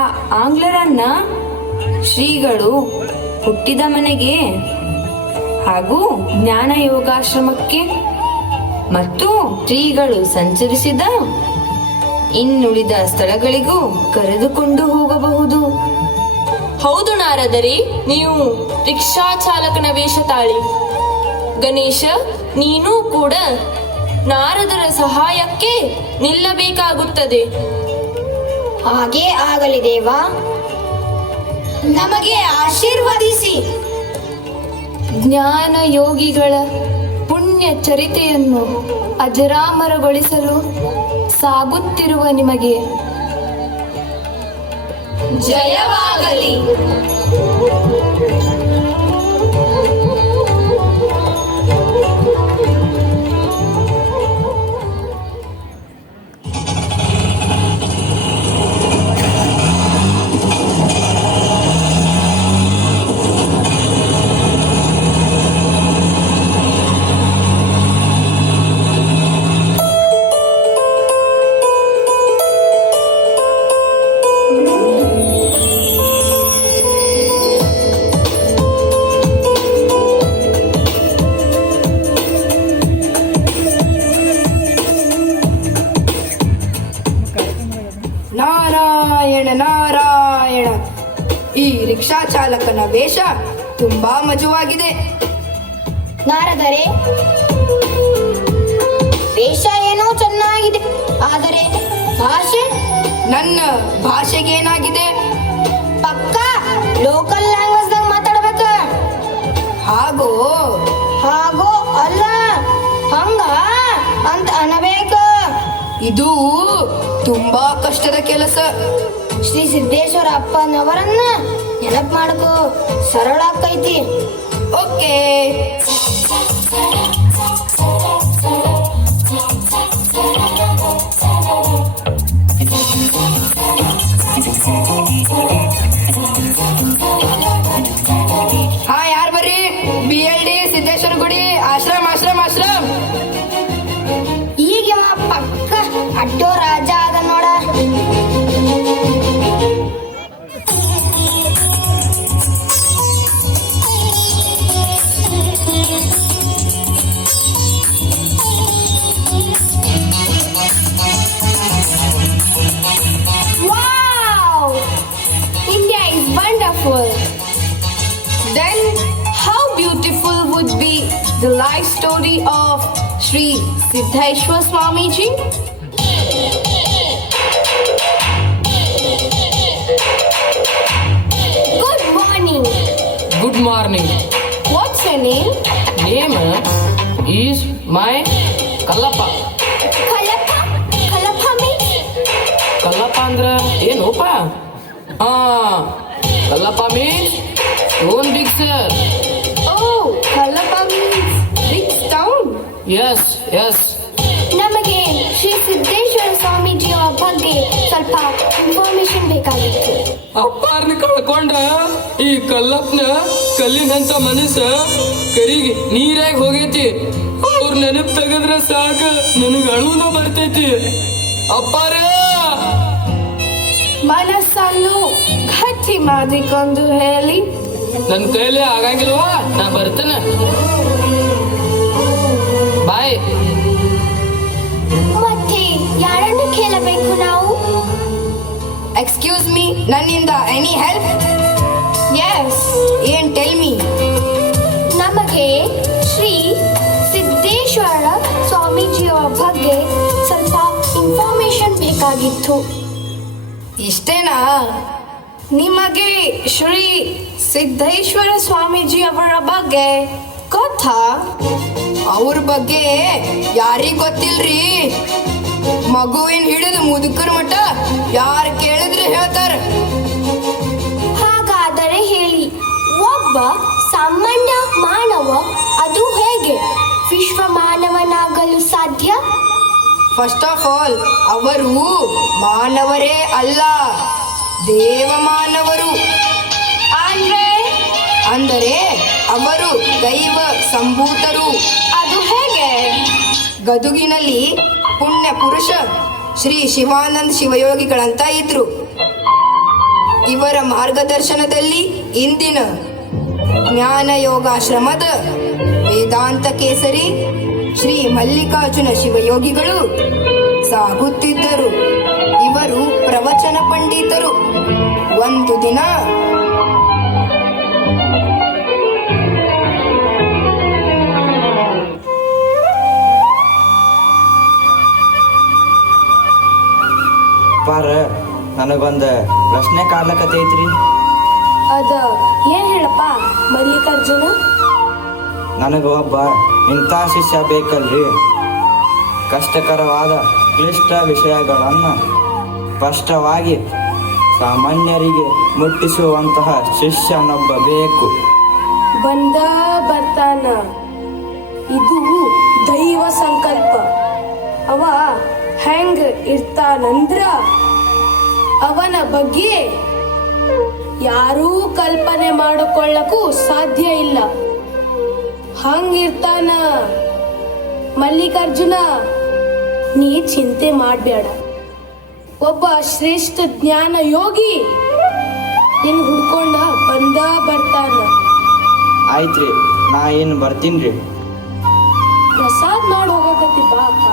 ಆ ಆಂಗ್ಲರನ್ನ ಶ್ರೀಗಳು ಹುಟ್ಟಿದ ಮನೆಗೆ ಹಾಗೂ ಜ್ಞಾನ ಯೋಗಾಶ್ರಮಕ್ಕೆ ಮತ್ತು ಶ್ರೀಗಳು ಸಂಚರಿಸಿದ ಇನ್ನುಳಿದ ಸ್ಥಳಗಳಿಗೂ ಕರೆದುಕೊಂಡು ಹೋಗಬಹುದು. ಹೌದು ನಾರದರೇ, ನೀವು ರಿಕ್ಷಾ ಚಾಲಕನ ವೇಷ ತಾಳಿ. ಗಣೇಶ, ನೀನೂ ಕೂಡ ನಾರದರ ಸಹಾಯಕ್ಕೆ ನಿಲ್ಲಬೇಕಾಗುತ್ತದೆ. ಹಾಗೇ ಆಗಲಿ ದೇವ, ನಮಗೆ ಆಶೀರ್ವದಿಸಿ. ಜ್ಞಾನ ಯೋಗಿಗಳ ಪುಣ್ಯ ಚರಿತೆಯನ್ನು ಅಜರಾಮರಗೊಳಿಸಲು ಸಾಗುತ್ತಿರುವ ನಿಮಗೆ ಜಯವಾಗಲಿ. ನಾರಾಯಣ ನಾರಾಯಣ, ಈ ರಿಕ್ಷಾ ಚಾಲಕನ ವೇಷ ತುಂಬಾ ಮಜವಾಗಿದೆ. ನಾರದರೆ, ವೇಷ ಏನೋ ಚೆನ್ನಾಗಿದೆ, ಆದರೆ ಭಾಷೆ ನನ್ನ ಭಾಷೆಗೇನಾಗಿದೆ? ಪಕ್ಕ ಲೋಕಲ್ ಲ್ಯಾಂಗ್ವೇಜ್ ದಾಗ ಮಾತಾಡ್ಬೇಕ. ಹಾಗೋ ಹಾಗೋ ಅಲ್ಲ, ಹಂಗ ಅಂತ ಅನ್ನಬೇಕ. ಇದು ತುಂಬಾ ಕಷ್ಟದ ಕೆಲಸ. ಶ್ರೀ ಸಿದ್ದೇಶ್ವರ ಅಪ್ಪನವರನ್ನ ನೆನಪು ಮಾಡ್ಕೋ, ಸರಳ ಆಕೈತಿ. ಓಕೆ. ಹಾ, ಯಾರು ಬರ್ರಿ? BLD ಸಿದ್ದೇಶ್ವರ ಗುಡಿ ಆಶ್ರಮ್ ಆಶ್ರಮ್ ಆಶ್ರಮ್. ಈಗ ಇವ ಪಕ್ಕ ಅಡ್ಡೋ ರಾಜ ಅದ ನೋಡ. Wow! India is wonderful. Then how beautiful would be the life story of Sri Siddheshwar Swamiji? Good morning. Good morning. What's your name? Name is my Kallappa. Kalappa? Kalappa means? Kallappa ಅಂದ್ರ ಏನೋಪ? Kallappa means one big sir. Oh, Kalappa means big stone. Yes yes. ನಮಗೆ ಶ್ರೀ ಸಿದ್ದೇಶ್ವರ ಸ್ವಾಮೀಜಿಯ ಬಗ್ಗೆ ಸ್ವಲ್ಪ information ಬೇಕಾಗಿತ್ತು. ಅಪ್ಪಾರ್ನ ಕಳ್ಕೊಂಡ ಈ ಕಲ್ಲಪ್ಪನ ಕಲ್ಲಿನಂತ ಮನಸ್ಸ ಕರಿಗೆ ನೀರಾಗಿ ಹೋಗೈತಿ. ಅವ್ರ ನೆನಪು ತೆಗದ್ರ ಸಾಕ ನನಗ ಅಳುನ ಬರ್ತೈತಿ. ಅಪ್ಪಾರ, ಮನಸ್ಸನ್ನು ಗಟ್ಟಿ ಮಾಡಿಕೊಂಡು ಹೇಳಿ. ನನ್ನ ಕೈಲಿ ಆಗಂಗಿಲ್ವಾ? ನಾ ಬರ್ತೇನೆ. ಬಾಯ್. ಮತ್ತೆ ಯಾರನ್ನು ಕೇಳಬೇಕು ನಾವು? ಎಕ್ಸ್ಕ್ಯೂಸ್ ಮೀ, ನನ್ನಿಂದ ಎನಿ ಹೆಲ್ಪ್? ಎಸ್, ಏನ್? Tell me. ನಮಗೆ ಶ್ರೀ ಸಿದ್ದೇಶ್ವರ ಸ್ವಾಮೀಜಿಯ ಬಗ್ಗೆ ಸ್ವಲ್ಪ ಇನ್ಫಾರ್ಮೇಶನ್ ಬೇಕಾಗಿತ್ತು. ಇಷ್ಟೇನಾ? ನಿಮಗೆ ಶ್ರೀ ಸಿದ್ದೇಶ್ವರ ಸ್ವಾಮೀಜಿ ಅವರ ಬಗ್ಗೆ ಗೊತ್ತಾ? ಅವ್ರ ಬಗ್ಗೆ ಯಾರಿಗ್ ಗೊತ್ತಿಲ್ರಿ. ಮಗುವಿನ ಹಿಡಿದು ಮುದುಕರ ಮಠ ಯಾರು ಕೇಳಿದ್ರೆ ಹೇಳ್ತಾರ. ಹಾಗಾದರೆ ಹೇಳಿ, ಒಬ್ಬ ಸಾಮಾನ್ಯ ಮಾನವ ಅದು ಹೇಗೆ ವಿಶ್ವ ಮಾನವನಾಗಲು ಸಾಧ್ಯ? ಫಸ್ಟ್ ಆಫ್ ಆಲ್ ಅವರು ಮಾನವರೇ ಅಲ್ಲ, ದೇವ ಮಾನವರು. ಅಂದರೆ ಅವರು ದೈವ ಸಂಭೂತರು. ಅದು ಹೇಗೆ? ಗದುಗಿನಲ್ಲಿ ಪುಣ್ಯ ಪುರುಷ ಶ್ರೀ ಶಿವಾನಂದ ಶಿವಯೋಗಿಗಳಂತ ಇದ್ರು. ಇವರ ಮಾರ್ಗದರ್ಶನದಲ್ಲಿ ಇಂದಿನ ಜ್ಞಾನ ಯೋಗಾಶ್ರಮದ ವೇದಾಂತ ಕೇಸರಿ ಶ್ರೀ ಮಲ್ಲಿಕಾರ್ಜುನ ಶಿವಯೋಗಿಗಳು ಸಾಗುತ್ತಿದ್ದರು. ಇವರು ಪ್ರವಚನ ಪಂಡಿತರು. ಒಂದು ದಿನ ಪಾರ ನನಗೊಂದು ಪ್ರಶ್ನೆ ಕಾಡ್ಲಕತ್ತೈತ್ರಿ. ಅದ ಏನ್ ಹೇಳಪ್ಪ ಮಲ್ಲಿಕಾರ್ಜುನ? ನನಗೆ ಒಬ್ಬ ಇಂಥ ಶಿಷ್ಯ ಬೇಕಲ್ರಿ. ಕಷ್ಟಕರವಾದ ಕ್ಲಿಷ್ಟ ವಿಷಯಗಳನ್ನು ಸ್ಪಷ್ಟವಾಗಿ ಸಾಮಾನ್ಯರಿಗೆ ಮುಟ್ಟಿಸುವಂತಹ ಶಿಷ್ಯನೊಬ್ಬ ಬೇಕು. ಬಂದ ಬರ್ತಾನ, ಇದು ದೈವ ಸಂಕಲ್ಪ. ಅವ ಹೆಂಗ ಇರ್ತಾನಂದ್ರ ಅವನ ಬಗ್ಗೆ ಯಾರೂ ಕಲ್ಪನೆ ಮಾಡಿಕೊಳ್ಳಕ್ಕೂ ಸಾಧ್ಯ ಇಲ್ಲ. ಹಂಗಿರ್ತಾನ ಮಲ್ಲಿಕಾರ್ಜುನ. ನೀ ಚಿಂತೆ ಮಾಡಬೇಡ, ಒಬ್ಬ ಶ್ರೇಷ್ಠ ಜ್ಞಾನ ಯೋಗಿ ನಿನ್ ಹುಡ್ಕೊಂಡ ಬಂದ ಬರ್ತಾನ. ಆಯ್ತ್ರಿ, ನಾ ಏನು ಬರ್ತೀನ್ರಿ. ಪ್ರಸಾದ್ ಮಾಡಿ ಹೋಗಕತ್ತಿ ಬಾ ಅಪ್ಪ.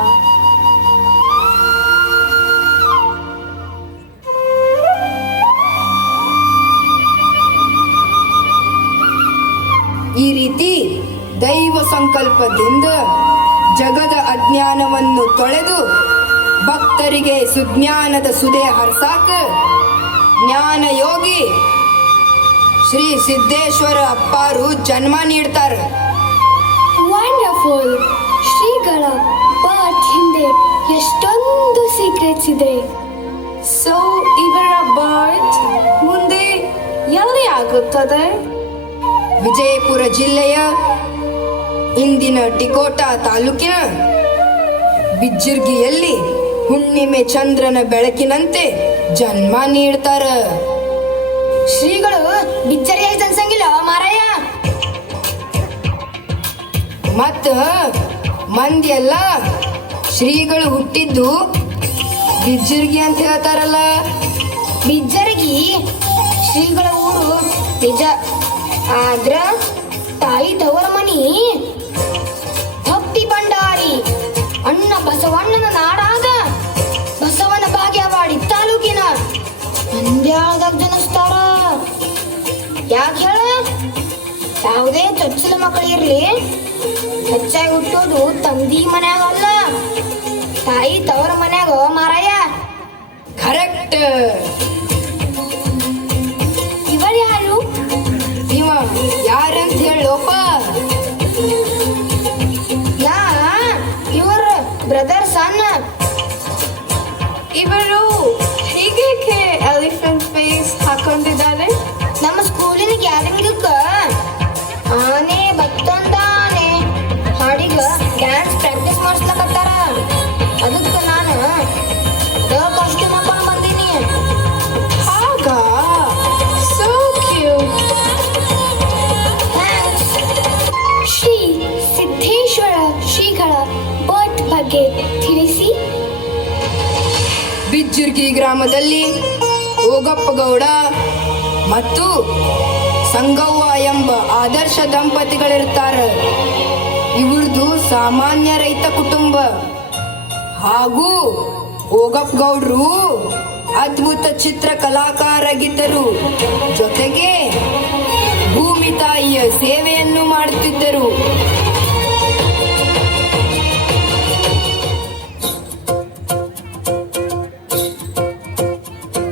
ಈ ರೀತಿ ದೈವ ಸಂಕಲ್ಪದಿಂದ ಜಗದ ಅಜ್ಞಾನವನ್ನು ತೊಳೆದು ಭಕ್ತರಿಗೆ ಸುಜ್ಞಾನದ ಸುದೆ ಹರ್ಸಾಕ ಜ್ಞಾನ ಯೋಗಿ ಶ್ರೀ ಸಿದ್ದೇಶ್ವರ ಅಪ್ಪಾರು ಜನ್ಮ ನೀಡ್ತಾರ. ವಂಡರ್ಫುಲ್. ಶ್ರೀಗಳ ಬರ್ತ್ ಹಿಂದೆ ಎಷ್ಟೊಂದು ಸೀಕ್ರೆಟ್ಸ್ ಇದೆ. ಸೊ ಇವರ ಬರ್ತ್ ಮುಂದೆ ಎಲ್ಲಿ ಆಗುತ್ತದೆ? ವಿಜಯಪುರ ಜಿಲ್ಲೆಯ ಇಂದಿನ ಟಿಕೋಟ ತಾಲೂಕಿನ ಬಿಜ್ಜಿರ್ಗಿಯಲ್ಲಿ ಹುಣ್ಣಿಮೆ ಚಂದ್ರನ ಬೆಳಕಿನಂತೆ ಜನ್ಮ ನೀಡ್ತಾರ. ಶ್ರೀಗಳು ಬಿಚ್ಚರಿಯಾಗಿ ಜನಿಸಂಗಿಲ್ಲ ಮಾರಾಯ. ಮತ್ತ ಮಂದಿ ಎಲ್ಲ ಶ್ರೀಗಳು ಹುಟ್ಟಿದ್ದು ಬಿಜ್ಜಿರ್ಗಿ ಅಂತ ಹೇಳ್ತಾರಲ್ಲ. ಬಿಜ್ಜರಗಿ ಶ್ರೀಗಳ ಊರು ನಿಜ, ಆದ್ರ ತಾಯಿ ತವರ ಮನಿ ಭಕ್ತಿ ಭಂಡಾರಿ ಅಣ್ಣ ಬಸವಣ್ಣನ ನಾಡಾದ ಬಸವನ ಭಾಗ್ಯವಾಡಿ ತಾಲೂಕಿನ ಮಂಡ್ಯದಾಗ ಜನಿಸ್ತಾರ. ಯಾಕೆ ಹೇಳ? ಯಾವುದೇ ಚೊಚ್ಚಲ ಮಕ್ಕಳಿರ್ಲಿ ಹೆಚ್ಚಾಗಿ ಹುಟ್ಟೋದು ತಂದಿ ಮನ್ಯಾಗ ಅಲ್ಲ, ತಾಯಿ ತವರ ಮನ್ಯಾಗ ಮಾರಾಯ. ಕರೆಕ್ಟ್. ಇವರು ಯಾರು? ಇವ ಯಾರಂತ ಹೇಳೋಪ? ಇವರು ಬ್ರದರ್ ಸಣ್ಣ. ಇವರು ಹೀಗೆ ಎಲಿಫೆಂಟ್ ಫೇಸ್ ಹಾಕೊಂಡಿದ್ದಾರೆ. ನಮ್ಮ ಸ್ಕೂಲಿನ ಗ್ಯಾದರಿಂಗಕ್ಕ ಆನೆ ಮತ್ತೊಂದ ಆನೆ ಹಾಡಿಗ ಡ್ಯಾನ್ಸ್ ಪ್ರಾಕ್ಟೀಸ್ ಮಾಡಿಸ್ಲಕತ್ತಾರ. ಅದಕ್ಕೆ ನಾನು ಕಾಸ್ಟ್ಯೂಮ್ ಹಾಕೊಂಡು ಬಂದೀನಿ. ಆಗ so cute. Thanks. Shri Siddeshwara ಶ್ರೀಗಳ ಬರ್ತ್ ಬಗ್ಗೆ ತಿಳಿಸಿ. ಬಿಜ್ಜಿರ್ಗಿ ಗ್ರಾಮದಲ್ಲಿ ಓಗಪ್ಪ ಗೌಡ ಮತ್ತು ಸಂಗವ್ವ ಎಂಬ ಆದರ್ಶ ದಂಪತಿಗಳಿರ್ತಾರ. ಇವ್ರದು ಸಾಮಾನ್ಯ ರೈತ ಕುಟುಂಬ. ಹಾಗೂ ಓಗಪ್ಪ ಗೌಡ್ರು ಅದ್ಭುತ ಚಿತ್ರ ಕಲಾಕಾರರಾಗಿದ್ದರು. ಜೊತೆಗೆ ಭೂಮಿ ತಾಯಿಯ ಸೇವೆಯನ್ನು ಮಾಡುತ್ತಿದ್ದರು.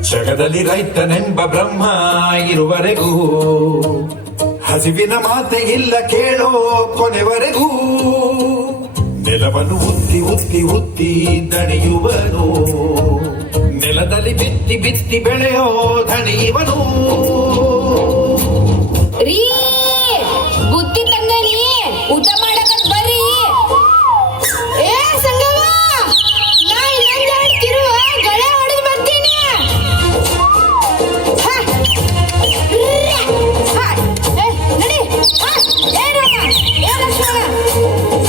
ಜಗದಲ್ಲಿ ರೈತನೆಂಬ ಬ್ರಹ್ಮ ಇರುವರೆಗೂ ಹಸಿವಿನ ಮಾತೆ ಇಲ್ಲ ಕೇಳೋ ಕೊನೆವರೆಗೂ. ನೆಲವನ್ನು ಉತ್ತಿ ಉತ್ತಿ ಉತ್ತಿ ದಣಿಯುವನು, ನೆಲ ನೆಲದಲ್ಲಿ ಬಿತ್ತಿ ಬಿತ್ತಿ ಬೆಳೆಯೋ ಧನಿ ಇವನು. ರೀ ಬುತ್ತಿ ತಂದನಿ, ಊಟ ಮಾಡಕತ್ ಬರ್ರಿ. ಏ ಸಂಗವ್ವ, ನಾ ಇನ್ನೊಂದ್ ಎರಡ್ ಕಿರುವ ಗಳೆ ಹೊಡೆದು ಬರ್ತೀನಿ. ಹ. ಹ. ಏ, ನಡಿ. ಹ. ಏ ರಾಮ, ಏ ಲಕ್ಷ್ಮಣ,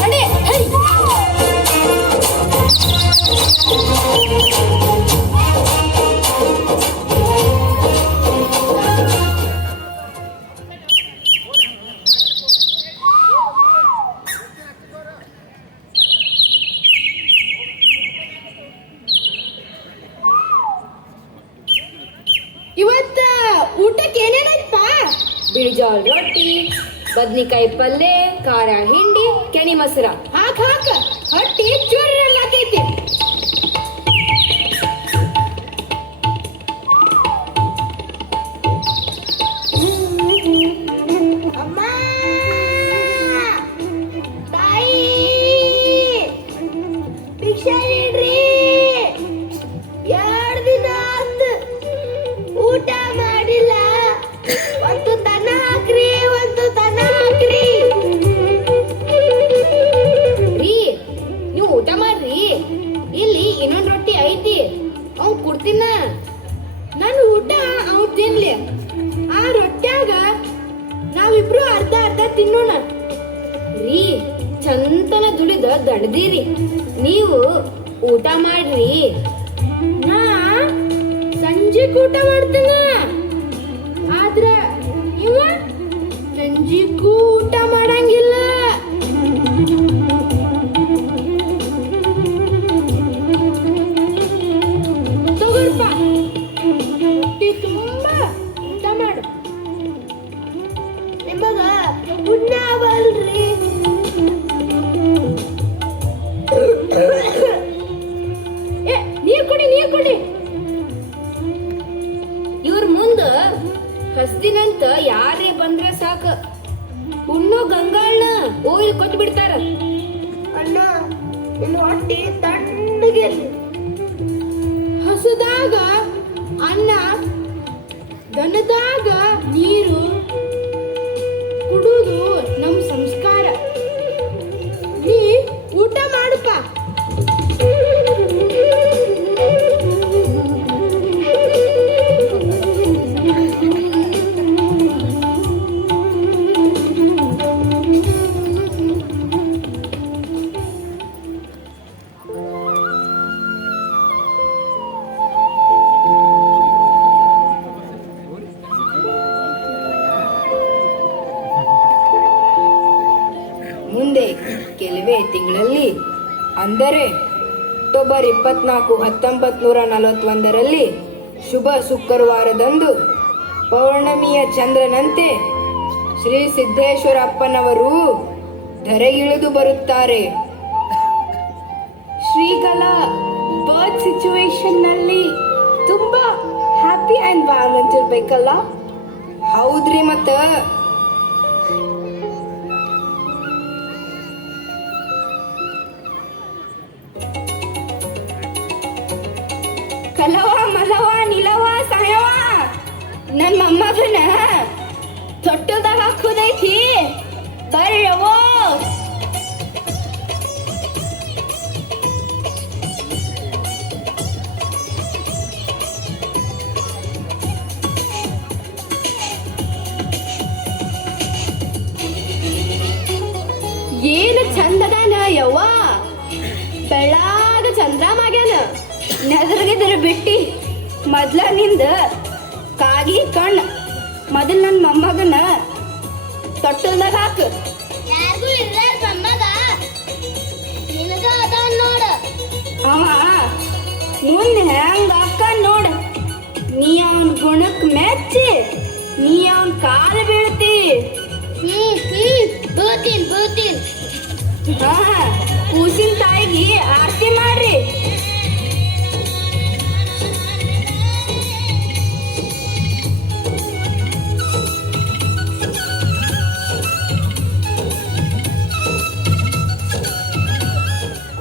ನಡಿ. ಹೈ. ಇವತ್ತ ಊಟಕ್ಕೆ ಏನೇನೈತಪ್ಪ? ಬಿಳಿಜೋಳ ರೊಟ್ಟಿ, ಬದ್ನಿಕಾಯಿ ಪಲ್ಯ, ಖಾರ ಹಿಂಡಿ, ಕೆಣಿ ಮೊಸರ. ಹಾಕ್ ಹಾಕ, ಹೊಟ್ಟಿ ಚೂರ್ರಂಗ್ ಆತೈತಿ. ಅಮ್ಮ, ತಾಯಿ, ಭಿಕ್ಷೆ ನೀಡ್ರಿ. 2 ದಿನ ಆತು ಊಟ ಮಾಡಿಲ್ಲ. ಒಂದು ದನ ಹಾಕ್ರಿ, ಒಂದು ದನ ಹಾಕ್ರಿ. ರೀ ನೀವು ಊಟ ಮಾಡ್ರಿ, ಇಲ್ಲಿ ಇನ್ನೊಂದ್ ರೊಟ್ಟಿ ಐತಿ, ಅವ್ ಕೊಡ್ತೀನ. ನನ್ನ ಊಟ ಅವ್ ತಿನ್ಲಿ. ಆ ರೊಟ್ಟ್ಯಾಗ ನಾವಿಬ್ರು ಅರ್ಧ ಅರ್ಧ ತಿನ್ನೋಣ. ರೀ ಚಂತನ ದುಡಿದ ದಡ್ದಿರಿ, ನೀವು ಊಟ ಮಾಡ್ರಿ. ನಾ ಸಂಜೆಗ್ ಊಟ ಮಾಡ್ತೇನ, ಆದ್ರ ಇವ ಸಂಜಿಗೂ ಊಟ ಮಾಡಂಗಿಲ್ಲ. ತಗೋರ್ಪ, ಹೊಟ್ಟಿ ತುಂಬಾ ಊಟ ಮಾಡು. ನಿಮಗ ಉಣ್ಣಾವಲ್ರಿ. ಏ, ನೀರ್ ಕುಡಿ, ನೀರ್ ಕುಡಿ. ಇವ್ರ ಮುಂದ ಹಸ್ದಿನಂತ ಯಾರೇ ಬಂದ್ರ ಸಾಕ, ಉಣ್ಣೋ ಗಂಗಾಳ್ನ ಓಯ್ ಕೊಟ್ಟು ಬಿಡ್ತಾರ. ಅಣ್ಣ, ನಿನ್ನ ಹೊಟ್ಟಿ ತಣ್ಣಗಿರ್ಲಿ. ಹಸುದಾಗ ಅನ್ನ, ದನದಾಗ ನೀರು ಕುಡುದು ನಮ್ ಸಂಸ್ಕಾರ. ನೀ ಊಟ ಮಾಡಪ್ಪ. ಮುಂದೆ ಕೆಲವೇ ತಿಂಗಳಲ್ಲಿ, ಅಂದರೆ ಅಕ್ಟೋಬರ್ 24, 1941ರಲ್ಲಿ ಶುಭ ಶುಕ್ರವಾರದಂದು ಪೌರ್ಣಮಿಯ ಚಂದ್ರನಂತೆ ಶ್ರೀ ಸಿದ್ದೇಶ್ವರಪ್ಪನವರು ಧರೆಗಿಳಿದು ಬರುತ್ತಾರೆ. ಶ್ರೀಗಳ ಬರ್ತ್ ಸಿಚುವೇಶನ್ ನಲ್ಲಿ ತುಂಬಾ ಹ್ಯಾಪಿ ಎನ್ವೈರನ್ಮೆಂಟ್ ಇರ್ಬೇಕಲ್ಲ? ಹೌದ್ರಿ. ಮತ್ತ ಕಲವ ಮಲವ ನಿಲವ ಸಾಯವ, ನನ್ ಮೊಮ್ಮಗನ ತೊಟ್ಟದಾಗ ಹಾಕುದೈತಿ. ಬರ್ರವೋ. ಏನ್ ಚಂದದಾನ ಯವ್ವ, ಬೆಳ್ಳಾಗ ಚಂದ್ರಮಾಗ್ಯಾನ. ನೆದರ್ಗಿದ್ರ ಬಿಟ್ಟಿ ಮೊದ್ಲ ನಿಂದ ಕಾಗಿ ಕಣ್ಣ. ಮೊದಲ್ ನನ್ ಮೊಮ್ಮಗನ ತೊಟ್ಟಲ್ದಾಗ ಹಾಕು. ಯಾರಿಗೂ ಇಲ್ಲ ಮೊಮ್ಮಗ, ನಿನಗ ಅದ ನೋಡ. ಅವ ಮುಂದೆ ಹೆಂಗ ಅಕ್ಕ ನೋಡ. ನೀ ಅವನ್ ಗುಣಕ್ ಮೆಚ್ಚಿ ನೀ ಅವನ್ ಕಾಲು ಬೀಳ್ತಿ. ಬೂತೀನ್ ಹಾ, ಕೂಸಿನ ತಾಯಿಗೆ ಆರತಿ ಮಾಡ್ರಿ.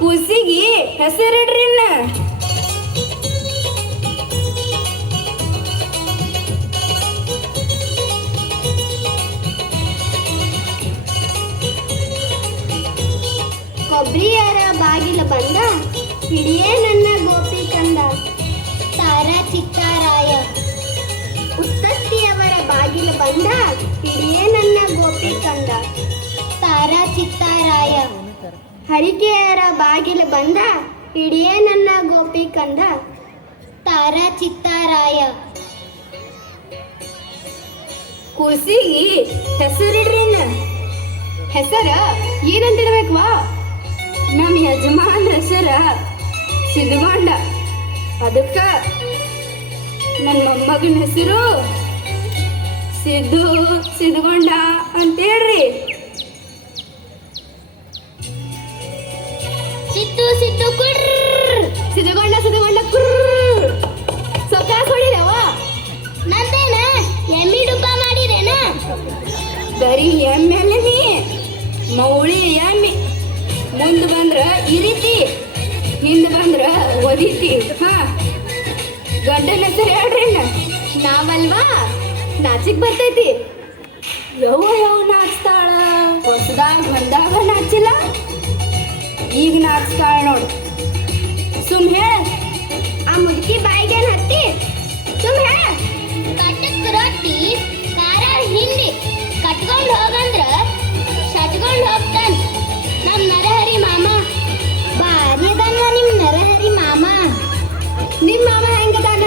ಕೂಸಿಗೆ ಹೆಸರಿಡ್ರಿ. ಹಿಡಿಯೇ ನನ್ನ ಗೋಪಿ ಕಂದ ತಾರಾ ಚಿತ್ತಾರಾಯ ಉತ್ತತ್ತಿಯವರ ಬಾಗಿಲು ಬಂದ ಹಿಡಿಯೇ ನನ್ನ ಗೋಪಿ ಕಂದ ತಾರಾ ಚಿತ್ತಾರಾಯ ಹರಿಕೆಯರ ಬಾಗಿಲು ಬಂದ ಹಿಡಿಯೇ ನನ್ನ ಗೋಪಿ ಕಂದ ತಾರಾ ಚಿತ್ತಾರಾಯ ಕೂಸಿಗಿ ಹೆಸರಿಡ್ರಿ ಹೆಸರ ಏನಂತಿಡ್ಬೇಕ್ವಾ ನಮ್ಮ ಯಜಮಾನ್ ಹೆಸರ ಸಿದ್ಧಗೊಂಡ ಅದಕ್ಕ ನನ್ನ ಮೊಮ್ಮಗನ ಹೆಸರು ಸಿದ್ಧಗೊಂಡ ಅಂತೇಳ್ರಿ ಸಿದ್ದು ಸಿದ್ದು ಕುಡ್ರ್ ಸಿದ್ಧಗೊಂಡ ಕುರ್ರ್ ಸೊಕಾಸ್ ಹೊಡಿರವ ನಂದೇನ ಎಮ್ಮಿ ಡುಬ್ಬ ಮಾಡಿರೇನ ಬರೀ ಎಮ್ಮೆಲೆ ನೀ ಮೌಳಿ ಎಮ್ಮಿ ಮುಂದ್ ಬಂದ್ರ ಈ ರೀತಿ ಹಿಂದ್ ಬಂದ್ರ ಒದಿತಿ ಹಾ ಗಂಡನ ಹೆಸರು ಹೇಳ್ರಿ ನಾವಲ್ವಾ ನಾಚಿಕ್ ಬರ್ತೈತಿ ಯಾವ ನಾಚ್ತಾಳ ಹೊಸದಾಗ ಬಂದಾಗ ನಾಚಿಲ್ಲ ಈಗ ನಾಚ್ತಾಳ ನೋಡು ಸುಮ್ ಹೇಳ ಆ ಮುದುಕಿ ಬಾಯಿಗೆ ಹತ್ತಿ ಸುಮ್ ಹೇಳ ಕಟ್ಟಕ್ ರೊಟ್ಟಿ ಖಾರ ಹಿಂಡಿ ಕಟ್ಕೊಂಡ್ ಹೋಗಂದ್ರ ಸಟ್ಕೊಂಡ್ ಹೋಗ್ತಾನ ನಮ್ ನರಹರಿ ಮಾಮ ಬಾರಿ ಅದಾನ ನಿಮ್ ನರಹರಿ ಮಾಮ ನಿಮ್ ಮಾಮ ಹೆಂಗದಾನ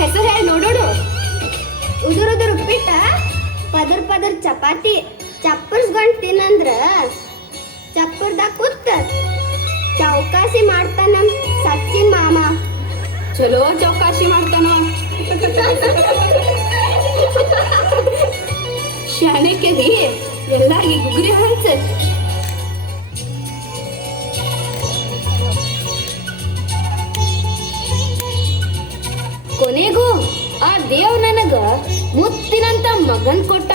ಹೆಸರು ಹೇಳಿ ನೋಡೋಡು ಉದುರುದುರು ಉಪ್ಪಿಟ್ಟ ಪದರ್ ಚಪಾತಿ ಚಪ್ಪರ್ಸ್ಕೊಂಡ್ ತಿನ್ನಂದ್ರ ಚಪ್ಪರ್ದಾಗ ಕೂತ್ ಚೌಕಾಸಿ ಮಾಡ್ತಾನ ನಮ್ ಸಚ್ಚಿನ್ ಮಾಮ ಚಲೋ ಚೌಕಾಶಿ ಮಾಡ್ತಾನ ಶಾಣಕ್ಯಗಿ ಎಲ್ಲಾರ್ಗಿ ಗುಗ್ರಿ ಹಂಚ ಕೊನೆಗೂ ಆ ದೇವ್ ನನಗ ಮುತ್ತಿನಂತ ಮಗನ್ ಕೊಟ್ಟ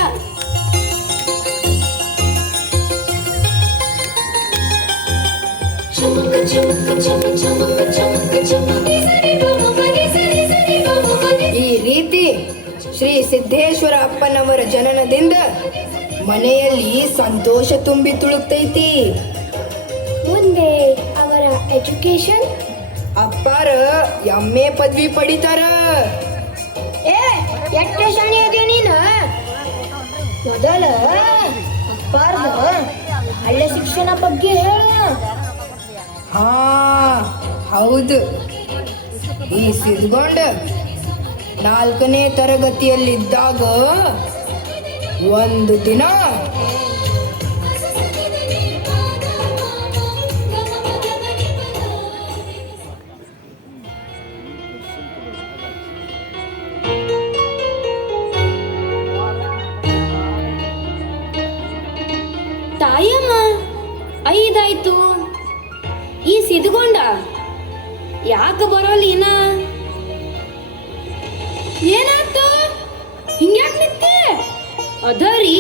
ಈ ರೀತಿ ಶ್ರೀ ಸಿದ್ದೇಶ್ವರ ಅಪ್ಪನವರ ಜನನದಿಂದ ಮನೆಯಲ್ಲಿ ಸಂತೋಷ ತುಂಬಿ ತುಳುಕ್ತೈತಿ. ಮುಂದೆ ಅವರ ಎಜುಕೇಶನ್ ಅಪ್ಪಾರ ಎಮ್ಮೆ ಪದವಿ ಪಡಿತಾರ. ಎಷ್ಟು ಶಾಣಿ ಅದೀಯ ನೀನು ಮೊದಲ ಅಪ್ಪಾರ್ದ ಹಳ್ಳಿ ಶಿಕ್ಷಣ ಬಗ್ಗೆ ಹೇಳ. ಹಾ ಹೌದು, ಈ ಸಿದ್ಗೊಂಡ 4ನೇ ತರಗತಿಯಲ್ಲಿದ್ದಾಗ ಒಂದು ದಿನ ತಾಯಮ್ಮ 5 ಆಯ್ತು, ಈ ಸಿದ್ಗೊಂಡ ಯಾಕೆ ಬರೋಲ್ಲ? ಏನಾಯ್ತು? ಹಿಂಗ್ಯಾಕ್ ನಿಂತೆ? ಅದರಿ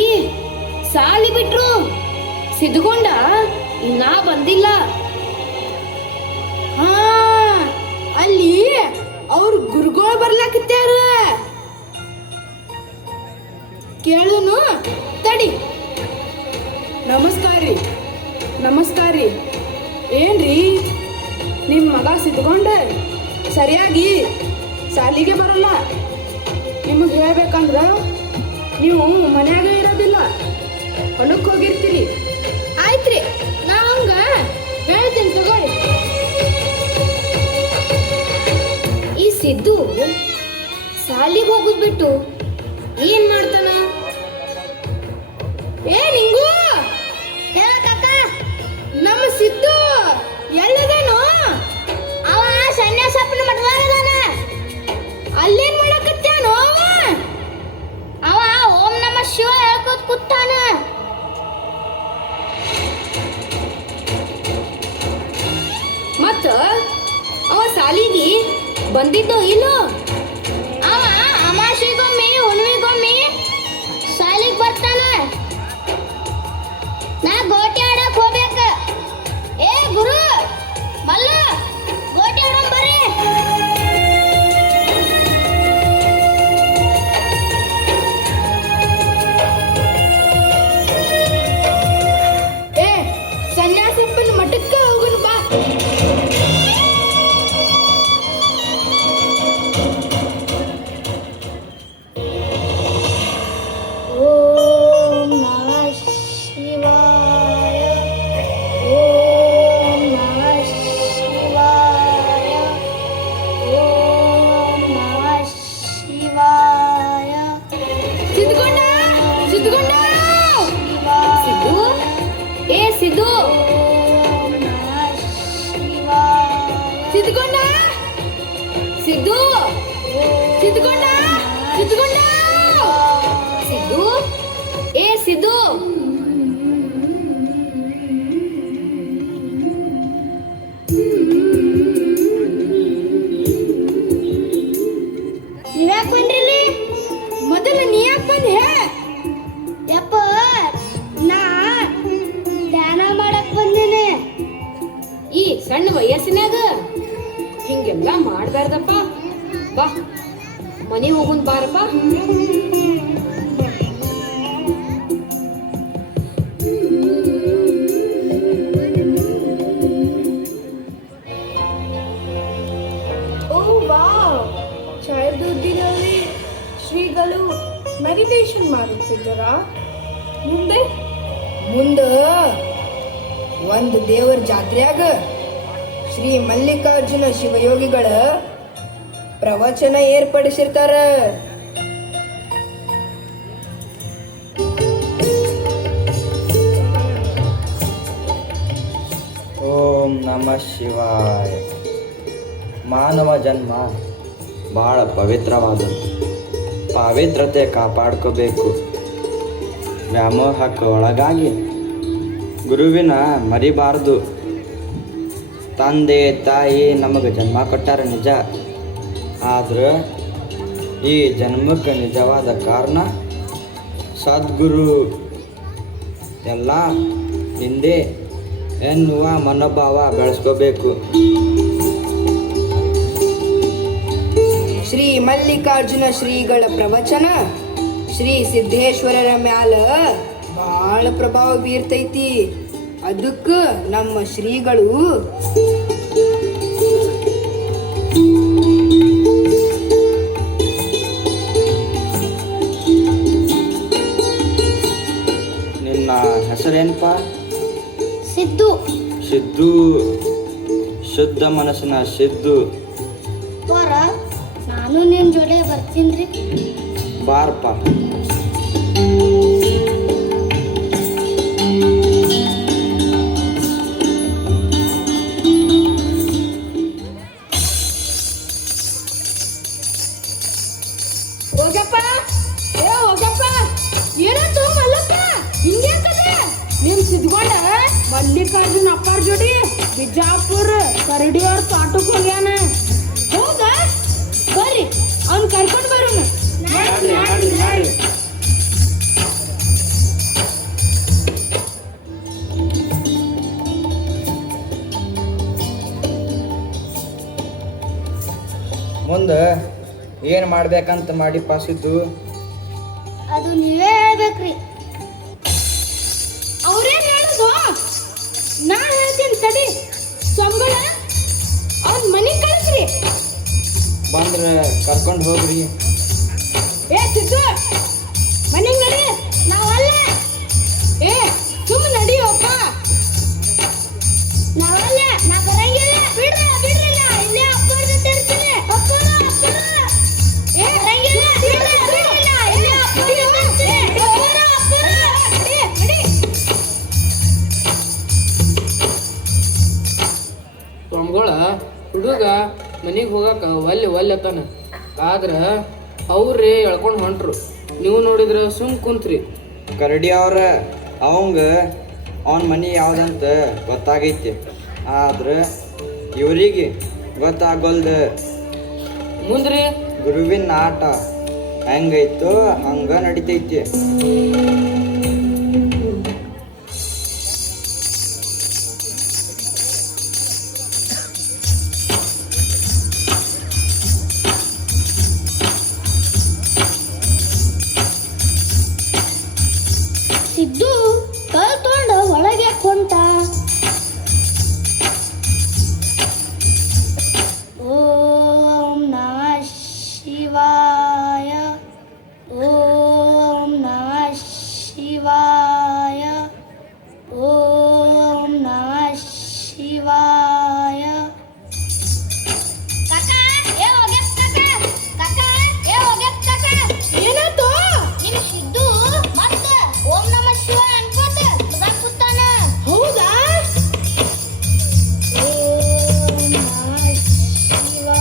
ಸಾಲಿ ಬಿಟ್ರು, ಸಿದ್ಗೊಂಡ ಇನ್ನ ಬಂದಿಲ್ಲ. ಹಾ, ಅಲ್ಲಿ ಅವ್ರ ಗುರುಗಳು ಬರ್ಲಾಕತ್ಯಾರ. ಕೇಳುನು ತಡಿ. ನಮಸ್ಕಾರ ರೀ. ಏನ್ರಿ ನಿಮ್ಮ ಮಗ ಸಿದ್ಗೊಂಡ ಸರಿಯಾಗಿ ಸಾಲಿಗೆ ಬರಲ್ಲ. ನಿಮಗೆ ಹೇಳ್ಬೇಕಂದ್ರ ನೀವು ಮನ್ಯಾಗ ಇರೋದಿಲ್ಲ, ಹೊಲಕ್ಕೆ ಹೋಗಿರ್ತೀರಿ. ಆಯ್ತ್ರಿ, ನಾ ಹಂಗ ಹೇಳ್ತೀನಿ ತಗೊಳ್ಳಿ. ಈ ಸಿದ್ದು ಸಾಲಿಗೆ ಹೋಗುದ್ ಬಿಟ್ಟು ಏನ್ ಮಾಡ್ತಾನ? ನಿಂಗೂ ಹೇಳ ಕಾಕ, ನಮ್ಮ ಸಿದ್ದು ಎಲ್ಲದೇನೋ? ಅವ ಸನ್ಯಾಸಪ್ಪನ ಮಠದಾಗದಾನ. ಅಲ್ಲೇನ್ ಮಾಡಕತ್ತಾನೋ ಅವ ಓಂ ನಮ ಶಿವ ಹೇಳ್ಕೋತ್ ಕೂತಾನ. ಮತ್ತ ಅವ ಸಾಲಿಗೆ ಬಂದಿದ್ದೋ ಇಲ್ಲೋ? ಅವ ಅಮಾಸಿಗೊಮ್ಮೆ ಹುಣ್ಣಿಮೆಗೊಮ್ಮೆ ಸಾಲಿಗೆ ಬರ್ತಾನ. ನಾ ಗೋಟಿ ಆಡಕ್ ಹೋಗ್ಬೇಕ. ಏ ಗುರು ಮಲ್ಲ, ಗೋಟಿ ಆಡೋಣ ಬರ್ರಿ. ಸನ್ಯಾಸಪ್ಪನ ಮಠಕ್ಕೆ ಹೋಗುನು ಬಾ. ಸಿದ್ದುಗೊಂಡ ಸಿದ್ದುಗೊಂಡ ಸಿದ್ದು ಏ ಸಿದ್ದು ನೀವ್ಯಾಕ್ ಬಂದ್ರಿಲ್ಲಿ? ಮೊದಲು ನೀ ಯಾಕೆ ಬಂದೆ ಯಪ್ಪ ನಾ ಧ್ಯಾನ ಮಾಡಕ್ ಬಂದೇನೆ. ಈ ಸಣ್ಣ ವಯಸ್ಸಿನಾಗ ಹಿಂಗೆಲ್ಲ ಮಾಡ್ಬಾರ್ದಪ್ಪ. ಬಾ ಮನೆ ಹೋಗುನ್ ಬಾರಪ್ಪ. ಓ ವಾವ್, ಚೈಲ್ಡ್ಹುಡ್ ದಿನಲ್ಲಿ ಶ್ರೀಗಳು ಮೆಡಿಟೇಷನ್ ಮಾಡುತ್ತಿದ್ದರ. ಮುಂದೆ ಒಂದು ದೇವರ ಜಾತ್ರೆಯಾಗ ಶ್ರೀ ಮಲ್ಲಿಕಾರ್ಜುನ ಶಿವಯೋಗಿಗಳ ಪ್ರವಚನ ಏರ್ಪಡಿಸಿರ್ತಾರ. ಓಂ ನಮಃ ಶಿವಾಯ. ಮಾನವ ಜನ್ಮ ಭಾಳ ಪವಿತ್ರವಾದದ್ದು. ಪವಿತ್ರತೆ ಕಾಪಾಡ್ಕೋಬೇಕು. ವ್ಯಾಮೋಹಕ್ಕೆ ಒಳಗಾಗಿ ಗುರುವಿನ ಮರಿಬಾರ್ದು. ತಂದೆ ತಾಯಿ ನಮಗೆ ಜನ್ಮ ಕೊಟ್ಟಾರ ನಿಜ, ಆದ್ರೆ ಈ ಜನ್ಮಕ್ಕೆ ನಿಜವಾದ ಕಾರಣ ಸದ್ಗುರು ಎಲ್ಲ ಹಿಂದೆ ಎನ್ನುವ ಮನೋಭಾವ ಬೆಳೆಸ್ಕೋಬೇಕು. ಶ್ರೀ ಮಲ್ಲಿಕಾರ್ಜುನ ಶ್ರೀಗಳ ಪ್ರವಚನ ಶ್ರೀ ಸಿದ್ದೇಶ್ವರರ ಮ್ಯಾಲ ಭಾಳ ಪ್ರಭಾವ ಬೀರ್ತೈತಿ. ಅದಕ್ಕೆ ನಮ್ಮ ಶ್ರೀಗಳು ನಿನ್ನ ಹೆಸರೇನಪ್ಪ? ಸಿದ್ದು ಸಿದ್ದು. ಶುದ್ಧ ಮನಸ್ಸಿನ ಸಿದ್ದು. ಅವರ ನಾನು ನಿಮ್ ಜೋಡಿ ಬರ್ತೀನ್ರಿ. ಬಾರಪ್ಪ. ಹೋಗಪ್ಪ ಏ ಹೋಗಪ್ಪ. ಏನಾಯ್ತು ಮಲ್ಲಪ್ಪ ಹಿಂಗ್ಯಾಕದೆ? ನಿಮ್ ಸಿದ್ಕೊಂಡ ಮಲ್ಲಿಕಾರ್ಜುನ ಅಪ್ಪಾರ ಜೋಡಿ ಬಿಜಾಪುರ ಕರಡಿ ಅವ್ರ ತೋಟಕ್ಕೆ ಹೋಗ್ಯಾನ. ಹೌದಾ? ಬರ್ರಿ ಅವ್ನ್ ಕರ್ಕೊಂಡ್ ಬರೋಣ. ಮುಂದೆ ಏನು ಮಾಡ್ಬೇಕಂತ ಮಾಡಿ ಪಾಸಿದ್ದು? ಅದು ನೀವೇ ಹೇಳ್ಬೇಕ್ರಿ. ಅವ್ರೇನ್ ಹೇಳುದು? ನಾ ಹೇಳ್ತೀನಿ ತಡಿ. ಸೊಂಬಳ ಅವ್ನ್ ಮನಿಗ್ ಕಳಿಸ್ರಿ. ಬಂದ್ರೆ ಕರ್ಕೊಂಡು ಹೋಗ್ರಿ. ಏ ಸಿದ್ದು ಮನಿಗ್ ನಡಿ. ನಾವಲ್ಲ ಏ ಸುಮ್ಮ ನಡಿಯಪ್ಪ. ನಾವಲ್ಲ, ನಾ ಬರಂಗಿಲ್ಲ. ಬಿಡ್ರ ಬಿಡ್ರಲ್ಲ, ಇಲ್ಲೇ ಅಪ್ಪರ ಜೊತೆ ಇರ್ತೀನಿ. ಅಪ್ಪರ ಅಪ್ಪರ ಏ ಬರಂಗಿಲ್ಲ. ಬಿಡ್ರ ಬಿಡ್ರಲ್ಲ, ಇಲ್ಲೇ ಅಪ್ಪರ ಜೊತೆ ಇರ್ತೀನಿ. ಅಪ್ಪರ ಅಪ್ಪರ ನಡಿ. ಸ್ವಾಮಿಗಳ ಹುಡುಗ ಮನೆಗೆ ಹೋಗಕ್ಕೆ ಒಲ್ಲೆತ್ತಾನ. ಆದ್ರೆ ಅವ್ರೇ ಎಳ್ಕೊಂಡು ಹೊಂಟ್ರು. ನೀವು ನೋಡಿದ್ರೆ ಸುಮ್ ಕುಂತ್ರಿ. ಕರಡಿ ಅವ್ರ ಅವಂಗ ಅವನ ಮನೆ ಯಾವ್ದಂತ ಗೊತ್ತಾಗೈತಿ, ಆದ್ರೆ ಇವರಿಗೆ ಗೊತ್ತಾಗೋಲ್ದ. ಮುಂದ್ರಿ ಗುರುವಿನ ಆಟ ಹೆಂಗೈತೋ ಹಂಗ ನಡಿತೈತಿ. ಸಿದ್ದು ಕಲ್ ತೊಗೊಂಡು ಒಳಗೆ ಕೊಂಟ. ಓಂ ನಮಃ ಶಿವಾಯ. ಓಂ ನಮಃ ಶಿವಾಯ. ಓಂ ನಮಃ ಶಿವಾಯ. ಏನಾಯ್ತು? ನಿಮ್ ಸಿದ್ದು ಮತ್ತ ಓಂ ನಮಃ ಶಿವಾಯ ಅನ್ಕೋತ ಮುಗಾಕ್ ಕೂತಾನ. ಹೌದಾ? ಓಂ ನಮಃ ಶಿವಾಯ.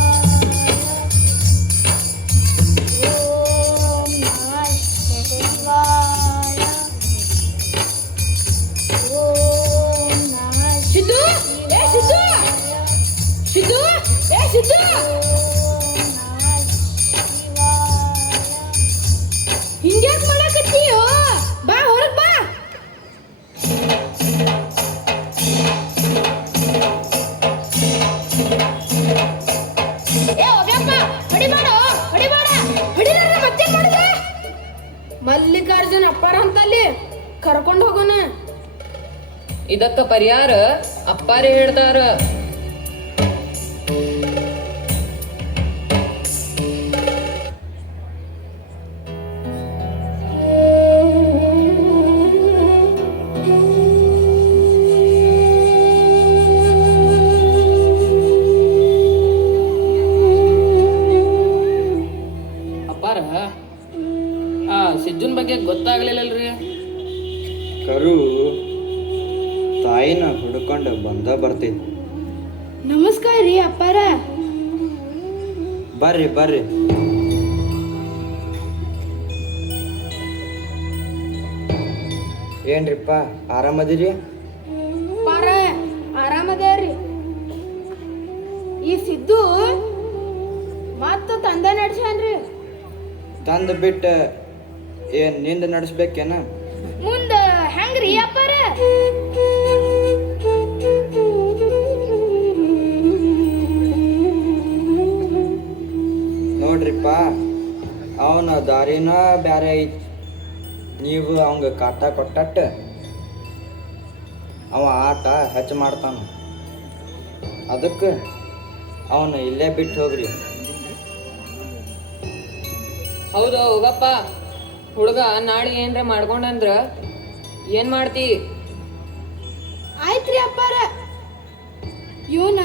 ಮಲ್ಲಿಕಾರ್ಜುನ ಅಪ್ಪಾರ ಅಂತಲ್ಲಿ ಕರ್ಕೊಂಡು ಹೋಗೋಣ. ಇದಕ್ಕ ಪರಿಹಾರ ಅಪ್ಪಾರೇ ಹೇಳ್ತಾರ. ಅಪ್ಪಾರ ಆ ಸಿಜ್ಜುನ್ ಬಗ್ಗೆ ಗೊತ್ತಾಗ್ಲಿಲ್ಲಲ್ರಿ. ಕರು ತಾಯಿನ ಹುಡ್ಕೊಂಡು ಬರ್ತೈತಿ. ನಮಸ್ಕಾರ ರೀ ಅಪ್ಪಾರ. ಬರ್ರಿ ಬರ್ರಿ. ಏನ್ರಿಪ್ಪ ಆರಾಮದಿರಿ? ಅಪ್ಪಾರ ಆರಾಮದೇವ್ರಿ. ಈ ಸಿದ್ದು ಮತ್ತ ತಂದೆ ನಡ್ಸ್ಯಾನ್ರಿ. ತಂದು ಬಿಟ್ಟು ಏನ್ ನಿಂದ ನಡೆಸ್ಬೇಕೇನ? ಮುಂದ ಹೆಂಗ್ರಿ ಅಪ್ಪಾರ? ನೋಡ್ರಿಪ್ಪ, ಅವನ ದಾರಿನ ಬ್ಯಾರೆ ಐತಿ. ನೀವು ಅವಂಗ ಕಾಟ ಕೊಟ್ಟಟ್ಟ ಅವ ಆಟ ಹೆಚ್ಚು ಮಾಡ್ತಾನ. ಅದಕ್ಕೆ ಅವನು ಇಲ್ಲೇ ಬಿಟ್ಟು ಹೋಗ್ರಿ. ಹೌದು ಹೋಗಪ್ಪ. ಹುಡುಗ ನಾಳೆ ಏನ್ರ ಮಾಡ್ಕೊಂಡಂದ್ರ ಏನ್ ಮಾಡ್ತಿ? ಆಯ್ತ್ರಿ ಅಪ್ಪಾರ, ಇವನ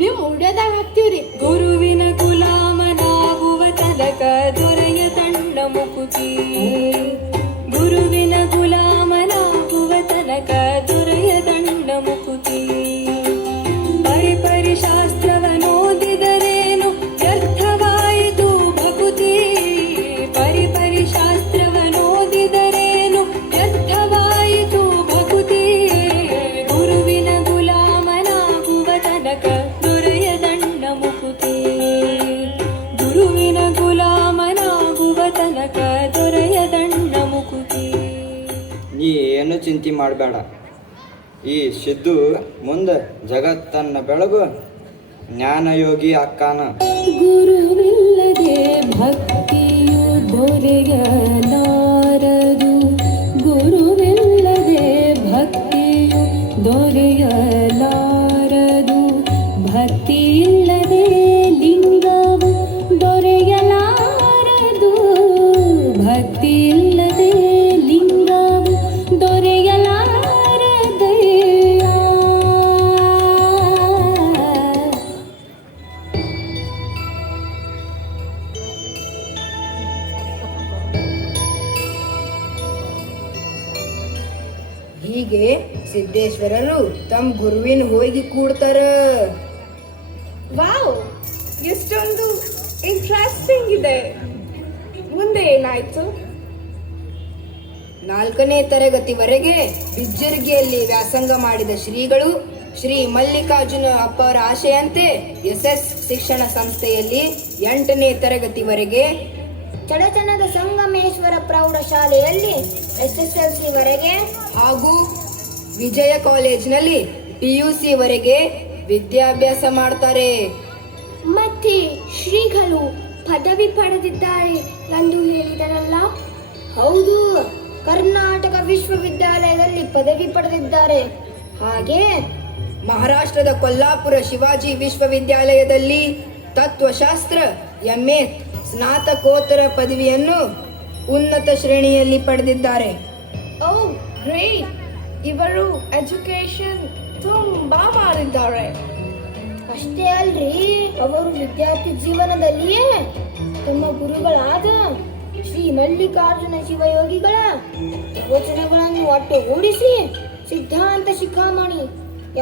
ನಿಮ್ ಉಡ್ಯದಾಗ ಹಾಕ್ತಿವ್ರಿ. ಗುರುವಿನ ಗುಲಾಮನಾಗುವ ತನಕ ದೊರೆಯ ತಣ್ಣ ಮುಕುತಿ. ಗುರುವಿನ ಗುಲಾಮನಾಗುವ ತನಕ ದೊರೆಯ ತಣ್ಣ ಮುಕುತಿ. ಪರಿಪರಿ ಶಾಸ್ತ್ರವನೋದಿದರೇನು ವ್ಯರ್ಥವಾಯಿತು ಭಕುತಿ. ಪರಿಪರಿ ಶಾಸ್ತ್ರವನೋದಿದರೇನು ವ್ಯರ್ಥವಾಯಿತು ಭಕುತಿ. ಗುರುವಿನ ಗುಲಾಮನಾಗುವ ತನಕ ದೊರೆಯ ದಂಡ ಮುಕುತಿ. ಗುರುವಿನ ಗುಲಾಮನಾಗುವ ತನಕ ದೊರೆಯ ದಂಡ ಮುಕುತಿ. ನೀ ಏನು ಚಿಂತೆ ಮಾಡಬೇಡ. ಈ ಸಿದ್ದು ಮುಂದೆ ಜಗತ್ತನ್ನ ಬೆಳಗು ಜ್ಞಾನಯೋಗಿ ಅಕ್ಕಾನ. ಗುರುವಿಲ್ಲದೆ ಭಕ್ತಿಯು ದೊರೆಯಲಾರದು. ಗುರುವಿಲ್ಲದೆ ಭಕ್ತಿಯು ದೊರೆಯಲಾರದು. ಭಕ್ತಿ ಇಲ್ಲದೆ ಲಿಂಗವು ದೊರೆಯಲಾರದು. ಭಕ್ತಿ ಇಲ್ಲದೆ ಲಿಂಗವು ದೊರೆಯಲಾರದಯ್ಯ. ಹೀಗೆ ಸಿದ್ದೇಶ್ವರರು ತಮ್ಮ ಗುರುವಿನ ಹೋಗಿ ಕೂಡ್ತಾರ. ವಾವ್, ಎಷ್ಟೊಂದು ಇಂಟ್ರೆಸ್ಟಿಂಗ್ ಇದೆ. ಮುಂದೆ ಏನಾಯ್ತು? 4ನೇ ತರಗತಿವರೆಗೆ ಬಿಜ್ಜರ್ಗಿಯಲ್ಲಿ ವ್ಯಾಸಂಗ ಮಾಡಿದ ಶ್ರೀಗಳು ಶ್ರೀ ಮಲ್ಲಿಕಾರ್ಜುನ ಅಪ್ಪರ ಆಶೆಯಂತೆ SS ಶಿಕ್ಷಣ ಸಂಸ್ಥೆಯಲ್ಲಿ 8ನೇ ತರಗತಿವರೆಗೆ, ಚಡಚಣದ ಸಂಗಮೇಶ್ವರ ಪ್ರೌಢಶಾಲೆಯಲ್ಲಿ SSLC ವರೆಗೆ ಹಾಗೂ ವಿಜಯ ಕಾಲೇಜಿನಲ್ಲಿ PUC ವರೆಗೆ ವಿದ್ಯಾಭ್ಯಾಸ ಮಾಡ್ತಾರೆ. ಮತ್ತೆ ಶ್ರೀಗಳು ಪದವಿ ಪಡೆದಿದ್ದಾರೆ ಎಂದು ಹೇಳಿದರಲ್ಲ? ಹೌದು, ಕರ್ನಾಟಕ ವಿಶ್ವವಿದ್ಯಾಲಯದಲ್ಲಿ ಪದವಿ ಪಡೆದಿದ್ದಾರೆ. ಹಾಗೆ ಮಹಾರಾಷ್ಟ್ರದ ಕೊಲ್ಲಾಪುರ ಶಿವಾಜಿ ವಿಶ್ವವಿದ್ಯಾಲಯದಲ್ಲಿ ತತ್ವಶಾಸ್ತ್ರ MA ಸ್ನಾತಕೋತ್ತರ ಪದವಿಯನ್ನು ಉನ್ನತ ಶ್ರೇಣಿಯಲ್ಲಿ ಪಡೆದಿದ್ದಾರೆ. ಓ ಗ್ರೇಟ್. ಇವರು ಎಜುಕೇಶನ್ ತುಂಬಾ ಮಾಡಿದ್ದಾರೆ. ಅಷ್ಟೇ ಅಲ್ರಿ, ಅವರು ವಿದ್ಯಾರ್ಥಿ ಜೀವನದಲ್ಲಿಯೇ ತಮ್ಮ ಗುರುಗಳಾದ ಶ್ರೀ ಮಲ್ಲಿಕಾರ್ಜುನ ಶಿವಯೋಗಿಗಳ ಪ್ರವಚನಗಳನ್ನು ಒಟ್ಟುಗೂಡಿಸಿ ಸಿದ್ಧಾಂತ ಶಿಖಾಮಣಿ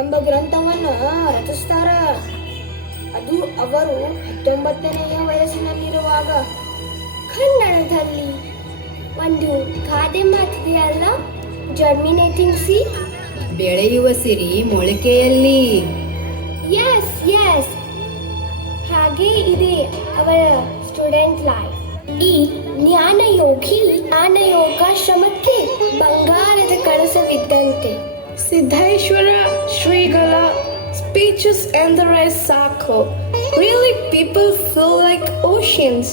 ಎಂಬ ಗ್ರಂಥವನ್ನು ರಚಿಸ್ತಾರ. ಅದು ಅವರು 19ನೆಯ ವಯಸ್ಸಿನಲ್ಲಿರುವಾಗ. ಕನ್ನಡದಲ್ಲಿ ಒಂದು ಗಾದೆ ಮಾತಿದೆ ಅಲ್ಲ, ಜರ್ಮಿನೇಟಿಂಗ್ ಸಿ, ಬೆಳೆಯುವ ಸಿರಿ ಮೊಳಕೆಯಲ್ಲಿ. ಎಸ್ ಎಸ್, ಹಾಗೆ ಇದೆ ಅವರ ಸ್ಟೂಡೆಂಟ್ ಲೈಫ್. ಈ ಜ್ಞಾನಯೋಗ ಶ್ರಮಕ್ಕೆ ಬಂಗಾರದ ಕಳಸವಿದ್ದಂತೆ. ಸಿದ್ದೇಶ್ವರ ಶ್ರೀಗಳ speeches ಎಂದರೆ ಸಾಕು. Really people feel like oceans.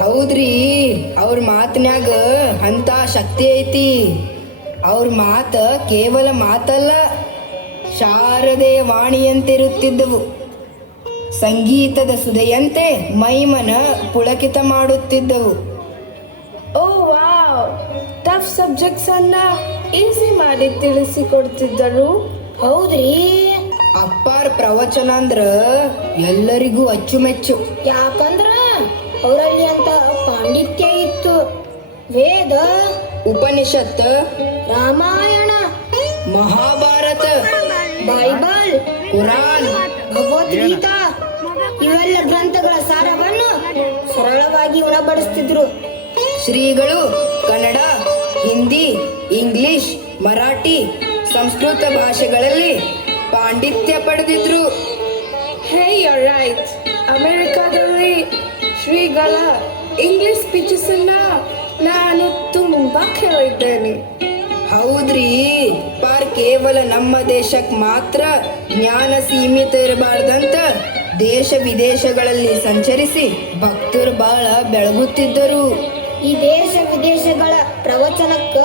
ಹೌದ್ರಿ, ಅವ್ರ ಮಾತಿನ್ಯಾಗ ಅಂತ ಶಕ್ತಿ ಐತಿ. ಅವ್ರ ಮಾತ ಕೇವಲ ಮಾತಲ್ಲ, ಶಾರದೆ ವಾಣಿಯಂತಿರುತ್ತಿದ್ದವು. ಸಂಗೀತದ ಸುಧೆಯಂತೆ ಮೈಮನ ಪುಳಕಿತ ಮಾಡುತ್ತಿದ್ದವು. ಓ ವಾವ್, ಟಫ್ ಸಬ್ಜೆಕ್ಟ್ಸ್ ಅನ್ನ ಈಸಿ ಮಾಡಿ ತಿಳಿಸಿಕೊಡ್ತಿದ್ದರು. ಹೌದ್ರಿ. ಅಪ್ಪಾರ ಪ್ರವಚನ ಅಂದ್ರ ಎಲ್ಲರಿಗೂ ಅಚ್ಚುಮೆಚ್ಚು. ಯಾಕಂದ್ರ ಅವರಲ್ಲಿ ಅಂತ ಪಾಂಡಿತ್ಯ ಇತ್ತು. ವೇದ, ಉಪನಿಷತ್, ರಾಮಾಯಣ, ಮಹಾಭಾರತ, ಬೈಬಲ್, ಕುರಾನ್, ಭಗವದ್ಗೀತಾ ಇವೆಲ್ಲ ಗ್ರಂಥಗಳ ಸಾರವನ್ನು ಸರಳವಾಗಿ ಉಣಬಡಿಸ್ತಿದ್ರು. ಶ್ರೀಗಳು ಕನ್ನಡ, ಹಿಂದಿ, ಇಂಗ್ಲಿಷ್, ಮರಾಠಿ, ಸಂಸ್ಕೃತ ಭಾಷೆಗಳಲ್ಲಿ ಪಾಂಡಿತ್ಯ ಪಡೆದಿದ್ರು. ಹೇ you're right. ಅಮೆರಿಕಾದಲ್ಲಿ ಶ್ರೀಗಳ ಇಂಗ್ಲಿಷ್ ಸ್ಪೀಚಸ್ ಅನ್ನ ನಾನು ತುಂಬಾ ಕೇಳಿದ್ದೇನೆ. ಹೌದ್ರಿ, ಕೇವಲ ನಮ್ಮ ದೇಶಕ್ಕೆ ಮಾತ್ರ ಜ್ಞಾನ ಸೀಮಿತ ಇರಬಾರ್ದಂತ ದೇಶ ವಿದೇಶಗಳಲ್ಲಿ ಸಂಚರಿಸಿ ಭಕ್ತರು ಬಹಳ ಬೆಳಗುತ್ತಿದ್ದರು. ಈ ದೇಶ ವಿದೇಶಗಳ ಪ್ರವಚನಕ್ಕ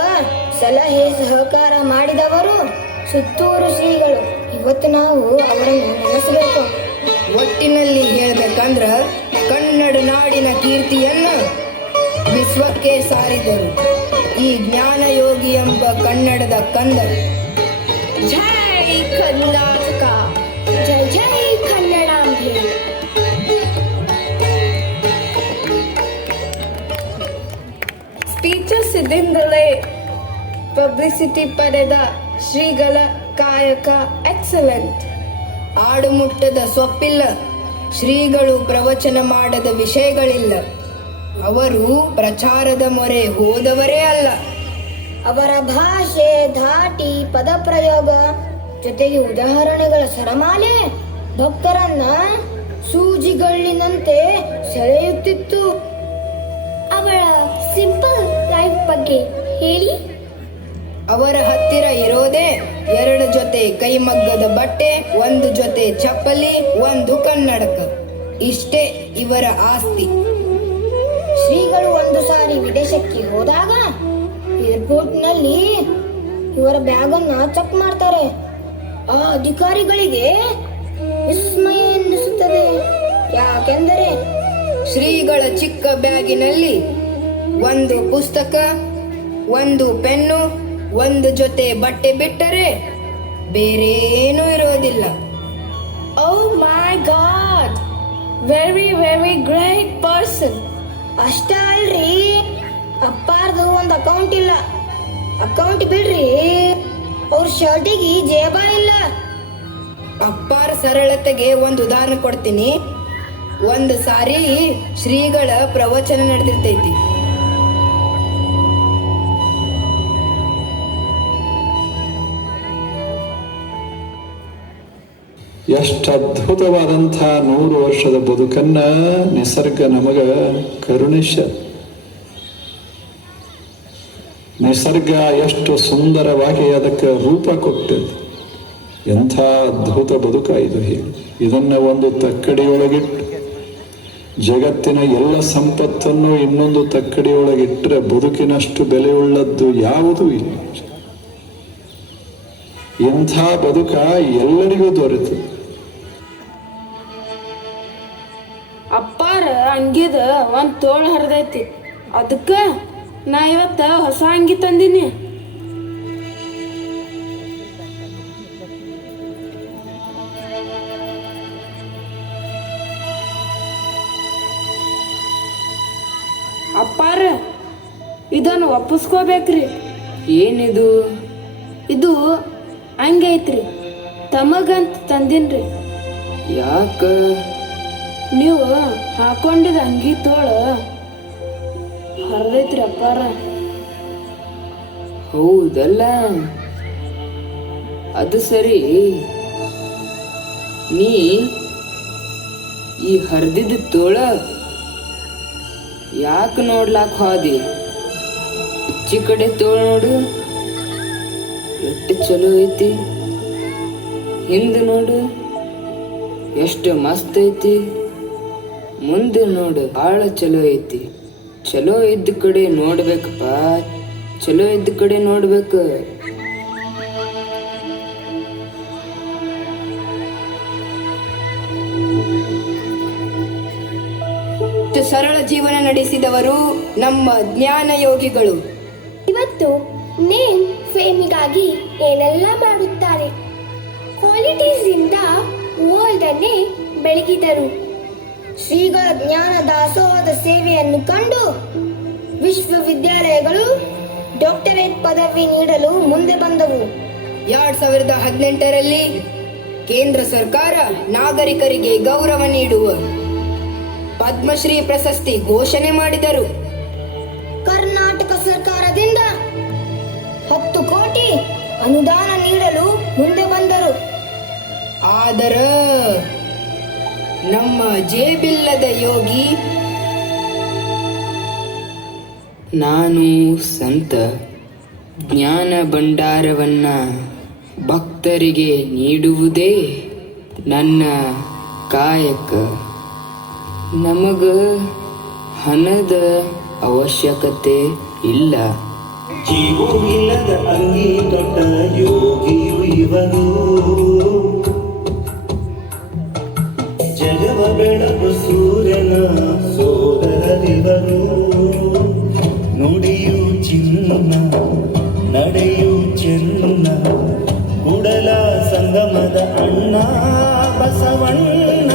ಸಲಹೆ ಸಹಕಾರ ಮಾಡಿದವರು ಸುತ್ತೂರು ಶ್ರೀಗಳು. ಇವತ್ತು ನಾವು ಅವರನ್ನು ನೆನೆಸಬೇಕು. ಒಟ್ಟಿನಲ್ಲಿ ಹೇಳ್ಬೇಕಂದ್ರ ಕನ್ನಡ ನಾಡಿನ ಕೀರ್ತಿಯನ್ನು ವಿಶ್ವಕ್ಕೆ ಸಾರಿದರು ಈ ಜ್ಞಾನ ಯೋಗಿ ಎಂಬ ಕನ್ನಡದ ಕಂದ. ಜೈ ಕರ್ನಾಟಕ, ಜೈ ಜೈ ಕನ್ನಡಾಂಬೆ. ಸ್ಪೀಚಸ್ ಇದ್ದಿಂದಲೇ ಪಬ್ಲಿಸಿಟಿ ಪಡೆದ ಶ್ರೀಗಳ ಕಾಯಕ ಎಕ್ಸಲೆಂಟ್. ಆಡುಮುಟ್ಟದ ಸೊಪ್ಪಿಲ್ಲ, ಶ್ರೀಗಳು ಪ್ರವಚನ ಮಾಡದ ವಿಷಯಗಳಿಲ್ಲ. ಅವರು ಪ್ರಚಾರದ ಮೊರೆ ಹೋದವರೇ ಅಲ್ಲ. ಅವರ ಭಾಷೆ, ಧಾಟಿ, ಪದಪ್ರಯೋಗ ಜೊತೆಗೆ ಉದಾಹರಣೆಗಳ ಸರಮಾಲೆ ಭಕ್ತರನ್ನ ಸೂಜಿಗಳ್ಳಿನಂತೆ ಸೆಳೆಯುತ್ತಿತ್ತು. ಅವಳ ಸಿಂಪಲ್ ಲೈಫ್ ಬಗ್ಗೆ ಹೇಳಿ. ಅವರ ಹತ್ತಿರ ಇರೋದೇ 2 ಜೊತೆ ಕೈಮಗ್ಗದ ಬಟ್ಟೆ, 1 ಜೊತೆ ಚಪ್ಪಲಿ, 1 ಕನ್ನಡಕ. ಇಷ್ಟೇ ಇವರ ಆಸ್ತಿ. ಶ್ರೀಗಳು ಒಂದು ಸಾರಿ ವಿದೇಶಕ್ಕೆ ಹೋದಾಗ ಏರ್ಪೋರ್ಟ್ನಲ್ಲಿ ಇವರ ಬ್ಯಾಗನ್ನ ಚೆಕ್ ಮಾಡ್ತಾರೆ. ಆ ಅಧಿಕಾರಿಗಳಿಗೆ ವಿಸ್ಮಯ ಎನ್ನಿಸುತ್ತದೆ. ಯಾಕೆಂದರೆ ಶ್ರೀಗಳ ಚಿಕ್ಕ ಬ್ಯಾಗಿನಲ್ಲಿ 1 ಪುಸ್ತಕ, 1 ಪೆನ್ನು, 1 ಜೊತೆ ಬಟ್ಟೆ ಬಿಟ್ಟರೆ ಬೇರೇನೂ ಇರೋದಿಲ್ಲ. Oh my God, very very great person. ಅಷ್ಟ ಅಲ್ರಿ, ಅಪ್ಪಾರ್ದು ಒಂದು ಅಕೌಂಟ್ ಇಲ್ಲ. ಅಕೌಂಟ್ ಬಿಡ್ರಿ, ಅವ್ರ ಶರ್ಟಿಗೆ ಜೇಬ ಇಲ್ಲ. ಅಪ್ಪಾರ ಸರಳತೆಗೆ ಒಂದು ಉದಾಹರಣೆ ಕೊಡ್ತೀನಿ. 1 ಸಾರಿ ಶ್ರೀಗಳ ಪ್ರವಚನ ನಡೆದಿರ್ತೈತಿ. ಎಷ್ಟು ಅದ್ಭುತವಾದಂಥ 100 ವರ್ಷದ ಬದುಕನ್ನ ನಿಸರ್ಗ ನಮಗ ಕರುಣಿಸ. ನಿಸರ್ಗ ಎಷ್ಟು ಸುಂದರವಾಗಿ ಅದಕ್ಕೆ ರೂಪ ಕೊಟ್ಟಿದೆ. ಎಂಥ ಅದ್ಭುತ ಬದುಕ ಇದು. ಹೇಳಿ, ಇದನ್ನ ಒಂದು ತಕ್ಕಡಿಯೊಳಗಿಟ್ಟು ಜಗತ್ತಿನ ಎಲ್ಲ ಸಂಪತ್ತನ್ನು ಇನ್ನೊಂದು ತಕ್ಕಡಿಯೊಳಗಿಟ್ಟರೆ ಬದುಕಿನಷ್ಟು ಬೆಲೆಯುಳ್ಳದ್ದು ಯಾವುದೂ ಇಲ್ಲ. ಎಂಥ ಬದುಕ ಎಲ್ಲರಿಗೂ ದೊರೆತು. ಅಪ್ಪಾರ ಅಂಗಿದ ಒಂದ್ ತೋಳು ಹರಿದೈತಿ, ಅದಕ್ಕ ನಾ ಇವತ್ತ ಹೊಸ ಅಂಗಿ ತಂದಿನಿ. ಅಪ್ಪಾರ ಇದನ್ನು ಒಪ್ಪಿಸ್ಕೋಬೇಕ್ರಿ. ಏನಿದು? ಇದು ಹಂಗೈತ್ರಿ, ತಮಗಂತ ತಂದಿನ್ರಿ. ಯಾಕ? ನೀವು ಹಾಕೊಂಡಿದ ಅಂಗಿ ತೋಳ ಹರಿದೈತ್ರಿ ಅಪ್ಪಾರ. ಹೌದಲ್ಲ, ಅದು ಸರಿ. ನೀ ಈ ಹರಿದಿದ್ದ ತೋಳ ಯಾಕೆ ನೋಡ್ಲಾಕ್ ಹೋದಿ? ಈಚೆ ಕಡೆ ತೋಳ ನೋಡು, ಎಷ್ಟು ಚಲೋ ಐತಿ. ಹಿಂದೆ ನೋಡು, ಎಷ್ಟು ಮಸ್ತ್ ಐತಿ. ಮುಂದೆ ನೋಡು, ಭಾಳ ಚಲೋ ಐತಿ. ಚಲೋ ಇದ್ದ ಕಡೆ ನೋಡ್ಬೇಕಪ್ಪ, ಚಲೋ ಇದ್ದ ಕಡೆ ನೋಡ್ಬೇಕು. ಸರಳ ಜೀವನ ನಡೆಸಿದವರು ನಮ್ಮ ಜ್ಞಾನ ಯೋಗಿಗಳು. ಇವತ್ತು ನೇಮ್ ಫೇಮಿಗಾಗಿ ಏನೆಲ್ಲ ಮಾಡುತ್ತಾರೆ. ಕ್ವಾಲಿಟೀಸ್ ಇಂದ ವರ್ಲ್ಡ್ ಅನ್ನೇ ಬೆಳಗಿದರು. ಶ್ರೀಗಳ ಜ್ಞಾನ ದಾಸೋಹದ ಸೇವೆಯನ್ನು ಕಂಡು ವಿಶ್ವವಿದ್ಯಾಲಯಗಳು ಡಾಕ್ಟರೇಟ್ ಪದವಿ ನೀಡಲು ಮುಂದೆ ಬಂದವು. 2018ರಲ್ಲಿ ಕೇಂದ್ರ ಸರ್ಕಾರ ನಾಗರಿಕರಿಗೆ ಗೌರವ ನೀಡುವ ಪದ್ಮಶ್ರೀ ಪ್ರಶಸ್ತಿ ಘೋಷಣೆ ಮಾಡಿದರು. ಕರ್ನಾಟಕ ಸರ್ಕಾರದಿಂದ 10 ಕೋಟಿ ಅನುದಾನ ನೀಡಲು ಮುಂದೆ ಬಂದರು. ಆದರ ನಮ್ಮ ಜೇಬಿಲ್ಲದ ಯೋಗಿ ನಾನು ಸಂತ ಜ್ಞಾನ ಭಂಡಾರವನ್ನ ಭಕ್ತರಿಗೆ ನೀಡುವುದೇ ನನ್ನ ಕಾಯಕ. ನಮಗ ಹಣದ ಅವಶ್ಯಕತೆ ಇಲ್ಲ. ಜೀವೋ ಇಲ್ಲದ ಅಂಗಿ ತೊಟ್ಟ ಯೋಗಿಯು ಇವನು, ಜಗವ ಬೆಳಕು ಸೂರ್ಯನ ಸೋದರರಿವರು. ನುಡಿಯು ಚಿನ್ನ ನಡೆಯು ಚೆನ್ನ, ಕುಡಲ ಸಂಗಮದ ಅಣ್ಣ ಬಸವಣ್ಣ.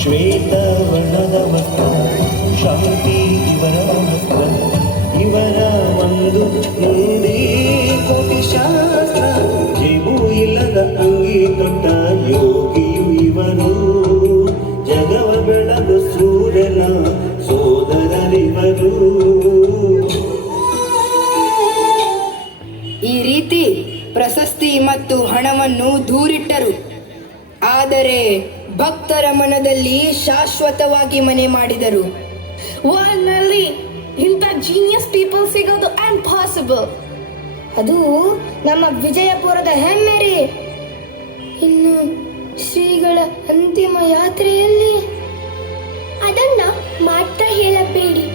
ಶ್ವೇತವರ್ಣದ ವಸ್ತ್ರ ಶಾಂತಿ ಇವರ ವಸ್ತ್ರ, ಇವರ ಒಂದು ನುಡಿ ಕೋಟಿ ಶಾಸ್ತ್ರ. ಜೀವೂ ಇಲ್ಲದ ಅಂಗಿ ತೊಟ್ಟ ಯೋಗಿಯು ಇವನು, ಜಗವ ಬೆಳಗು ಸೂರ್ಯನ ಸೋದರರಿವರು. ಈ ರೀತಿ ಪ್ರಶಸ್ತಿ ಮತ್ತು ಹಣವನ್ನು ದೂರಿಟ್ಟರು. ಆದರೆ ಭಕ್ತರ ಮನದಲ್ಲಿ ಶಾಶ್ವತವಾಗಿ ಮನೆ ಮಾಡಿದರು. ವರ್ಲ್ಡ್ನಲ್ಲಿ ಇಂಥ ಜೀನಿಯಸ್ ಪೀಪಲ್ ಸಿಗೋದು ಇಂಪಾಸಿಬಲ್. ಅದು ನಮ್ಮ ವಿಜಯಪುರದ ಹೆಮ್ಮೆ ರೀ. ಇನ್ನು ಶ್ರೀಗಳ ಅಂತಿಮ ಯಾತ್ರೆಯಲ್ಲಿ ಅದನ್ನ ಮಾತ್ರ ಹೇಳಬೇಡಿ.